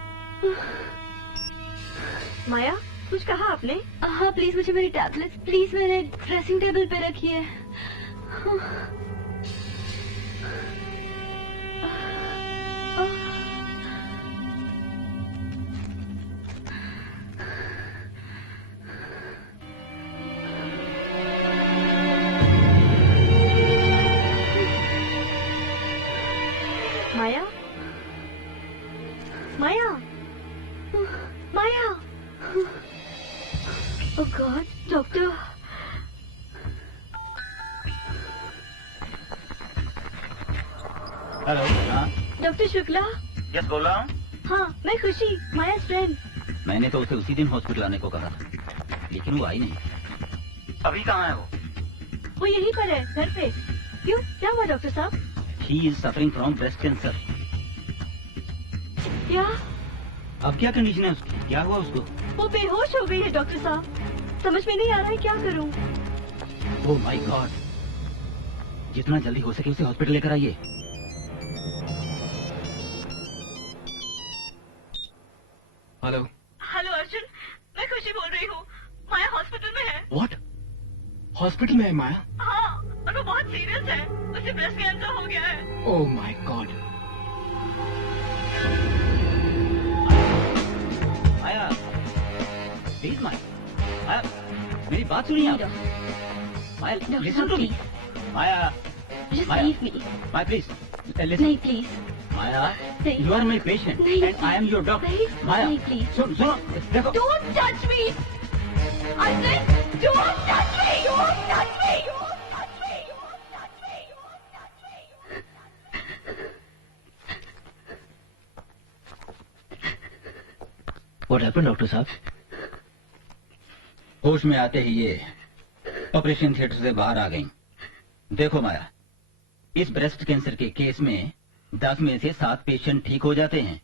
माया, कुछ कहा आपने? हाँ प्लीज मुझे मेरी टैबलेट प्लीज मेरे ड्रेसिंग टेबल पे रखिए। माया माया माया Oh God, डॉक्टर। हेलो। हाँ डॉक्टर शुक्ला। यस, बोल रहा हूँ। हाँ मैं खुशी, माया फ्रेंड। मैंने तो उसे उसी दिन हॉस्पिटल आने को कहा था, लेकिन वो आई नहीं। अभी कहाँ है वो? वो यहीं पर है, घर पे। क्यों, क्या हुआ डॉक्टर साहब? She is suffering from breast cancer. क्या? अब क्या कंडीशन है उसकी? क्या हुआ उसको? वो बेहोश हो गई है डॉक्टर साहब। समझ में नहीं आ रहा है क्या करूं। ओह माय गॉड, जितना जल्दी हो सके उसे हॉस्पिटल लेकर आइए। हेलो। हेलो अर्जुन, मैं खुशी बोल रही हूँ। माया हॉस्पिटल में है। व्हाट? हॉस्पिटल में है माया? हाँ, और वो बहुत सीरियस है। उसे ब्रेस्ट कैंसर हो गया है। Oh my God. Maya, please Maya, Maya, मेरी बात सुनिए आप। Maya, listen to me. Maya, Maya, Maya please, listen. नहीं please. Maya, you are my patient and I am your doctor. Maya, सुनो, देखो। Don't touch me. I said, don't touch me. Don't touch me. Don't touch me. Don't touch me. Don't touch me. What happened, doctor साहब? होश में आते ही ये ऑपरेशन थिएटर से बाहर आ गई। देखो माया, इस ब्रेस्ट कैंसर के केस में 10 में से 7 पेशेंट ठीक हो जाते हैं।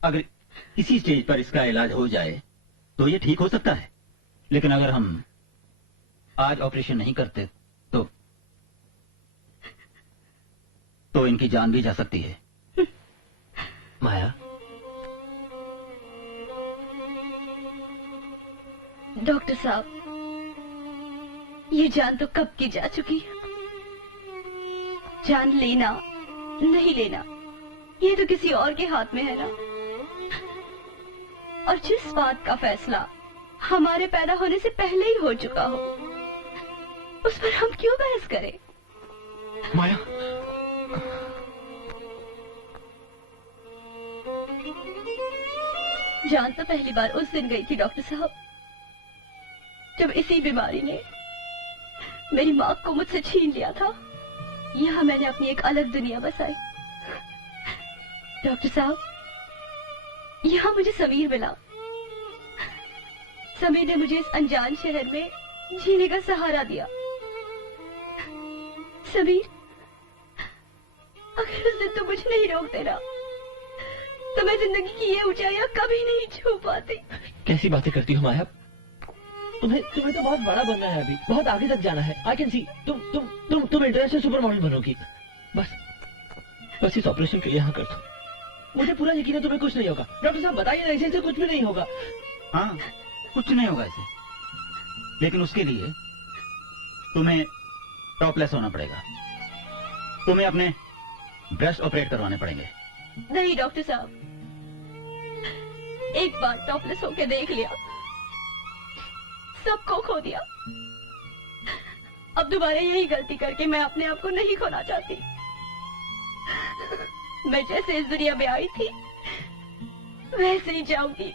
अगर इसी स्टेज पर इसका इलाज हो जाए तो ये ठीक हो सकता है, लेकिन अगर हम आज ऑपरेशन नहीं करते तो इनकी जान भी जा सकती है। माया, डॉक्टर साहब, ये जान तो कब की जा चुकी है। जान लेना नहीं लेना ये तो किसी और के हाथ में है ना। और जिस बात का फैसला हमारे पैदा होने से पहले ही हो चुका हो, उस पर हम क्यों बहस करें? माया, जान तो पहली बार उस दिन गई थी डॉक्टर साहब, जब इसी बीमारी ने मेरी माँ को मुझसे छीन लिया था। यहाँ मैंने अपनी एक अलग दुनिया बसाई। डॉक्टर साहब, यहाँ मुझे समीर मिला। समीर ने मुझे इस अनजान शहर में जीने का सहारा दिया। समीर, अगर उस दिन तुम मुझे नहीं रोक देना तो मैं जिंदगी की ये ऊंचाइयां कभी नहीं छू पाती। कैसी बातें करती हो माया? तुम्हें तो बहुत बड़ा बनना है, अभी बहुत आगे तक जाना है। आई कैन सी तुम इंटरनेशनल सुपर मॉडल बनोगी। बस इस ऑपरेशन के लिए हाँ कर दो। मुझे पूरा यकीन है तुम्हें कुछ नहीं होगा। डॉक्टर साहब बताइए ना, ऐसे कुछ भी नहीं होगा। हाँ, कुछ नहीं होगा इसे, लेकिन उसके लिए तुम्हें टॉपलेस होना पड़ेगा। तुम्हें अपने ब्रेस्ट ऑपरेट करवाने पड़ेंगे। नहीं डॉक्टर साहब, एक बार टॉपलेस होके देख लिया, सबको खो दिया। अब दोबारा यही गलती करके मैं अपने आप को नहीं खोना चाहती। मैं जैसे इस दुनिया में आई थी वैसे ही जाऊंगी।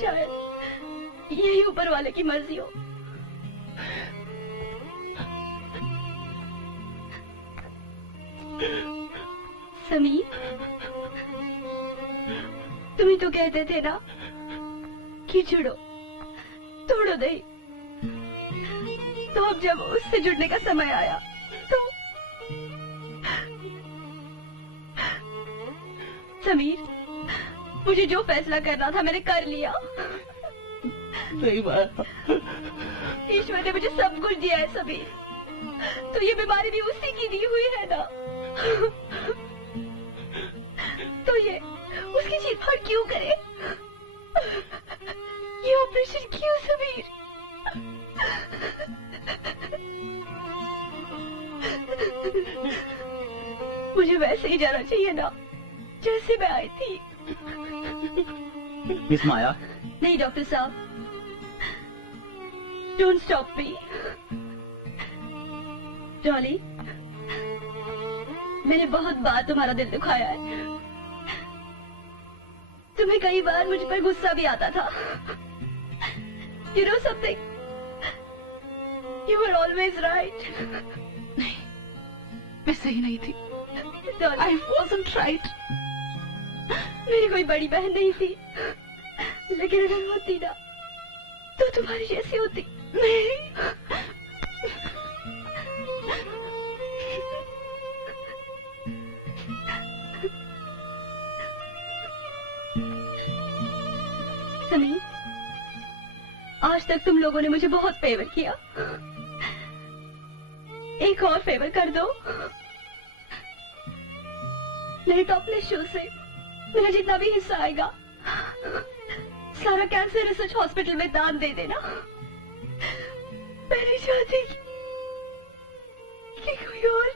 शायद यही ऊपर वाले की मर्जी हो। समीर, तुम ही तो कहते थे ना कि जुड़ो, तोड़ो नहीं। तो अब जब उससे जुड़ने का समय आया तो समीर, मुझे जो फैसला करना था मैंने कर लिया। नहीं माया, ईश्वर ने मुझे सब कुछ दिया है समीर, तो ये बीमारी भी उसी की दी हुई है ना। तो ये उसकी चीरफाड़ क्यों करे? ये ऑपरेशन क्यों समीर? मुझे वैसे ही जाना चाहिए ना जैसे मैं आई थी। मिस माया। नहीं डॉक्टर साहब, डोंट स्टॉप मी। डॉली, मैंने बहुत बार तुम्हारा दिल दुखाया है। तुम्हें कई बार मुझ पर गुस्सा भी आता था। You know something? You were always right. नहीं, मैं सही नहीं थी। Dolly, I wasn't right. मेरी कोई बड़ी बहन नहीं थी, लेकिन अगर होती ना तो तुम्हारी जैसी होती। नहीं, समीर, आज तक तुम लोगों ने मुझे बहुत फेवर किया। एक और फेवर कर दो। मेरे टॉपलेस शो से मेरा जितना भी हिस्सा आएगा सारा कैंसर रिसर्च हॉस्पिटल में दान दे देना। मैं नहीं चाहती कि कोई और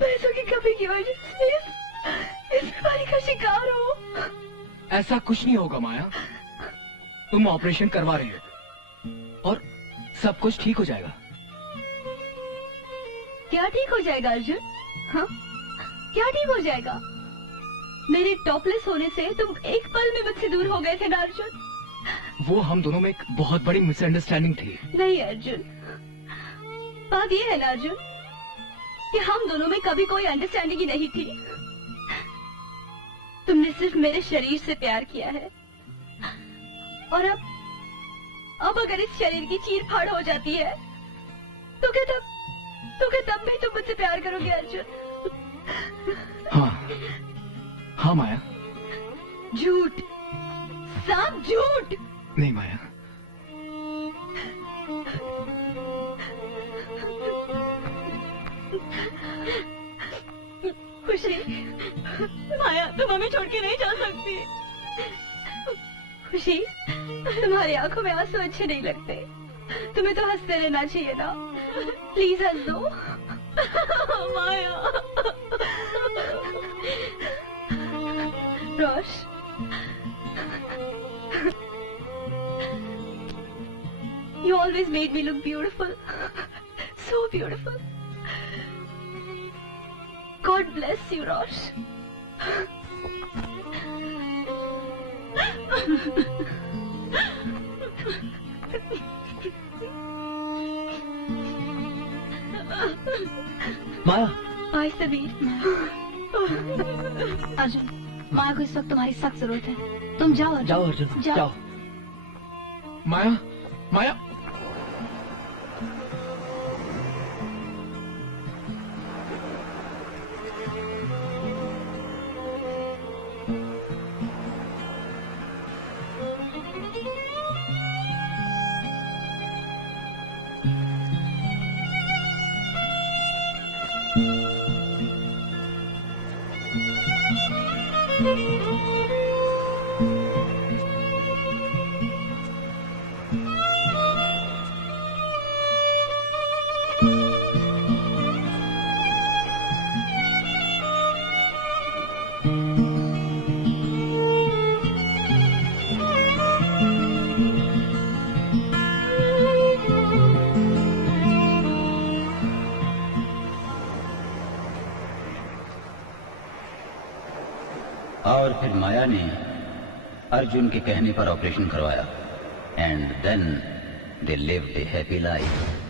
पैसों की कमी की वजह से इस बीमारी का शिकार हो। ऐसा कुछ नहीं होगा माया, तुम ऑपरेशन करवा रही हो और सब कुछ ठीक हो जाएगा। क्या ठीक हो जाएगा अर्जुन? हाँ, क्या ठीक हो जाएगा? मेरे टॉपलेस होने से तुम एक पल में मुझसे दूर हो गए थे ना अर्जुन? वो हम दोनों में एक बहुत बड़ी मिसअंडरस्टैंडिंग थी। नहीं अर्जुन, बात ये है ना अर्जुन कि हम दोनों में कभी कोई अंडरस्टैंडिंग ही नहीं थी। तुमने सिर्फ मेरे शरीर से प्यार किया है और अब अगर इस शरीर की चीर फाड़ हो जाती है तो क्या तब भी तुम मुझसे प्यार करोगे अर्जुन? हाँ माया। झूठ, साफ झूठ। नहीं माया, खुशी, माया तुम हमें छोड़ के नहीं जा सकती। खुशी, तुम्हारी आंखों में आंसू अच्छे नहीं लगते, तुम्हें तो हंसते रहना चाहिए ना। प्लीज हंस दो। माया। रोश, you always made me look beautiful, so beautiful. God bless you, Rosh. माया। हाय समीर। अर्जुन, माया को इस वक्त तुम्हारी सख्त जरूरत है। तुम जाओ अर्जुन। जाओ अर्जुन, जाओ। माया, माया। और फिर माया ने अर्जुन के कहने पर ऑपरेशन करवाया and then they lived a happy life.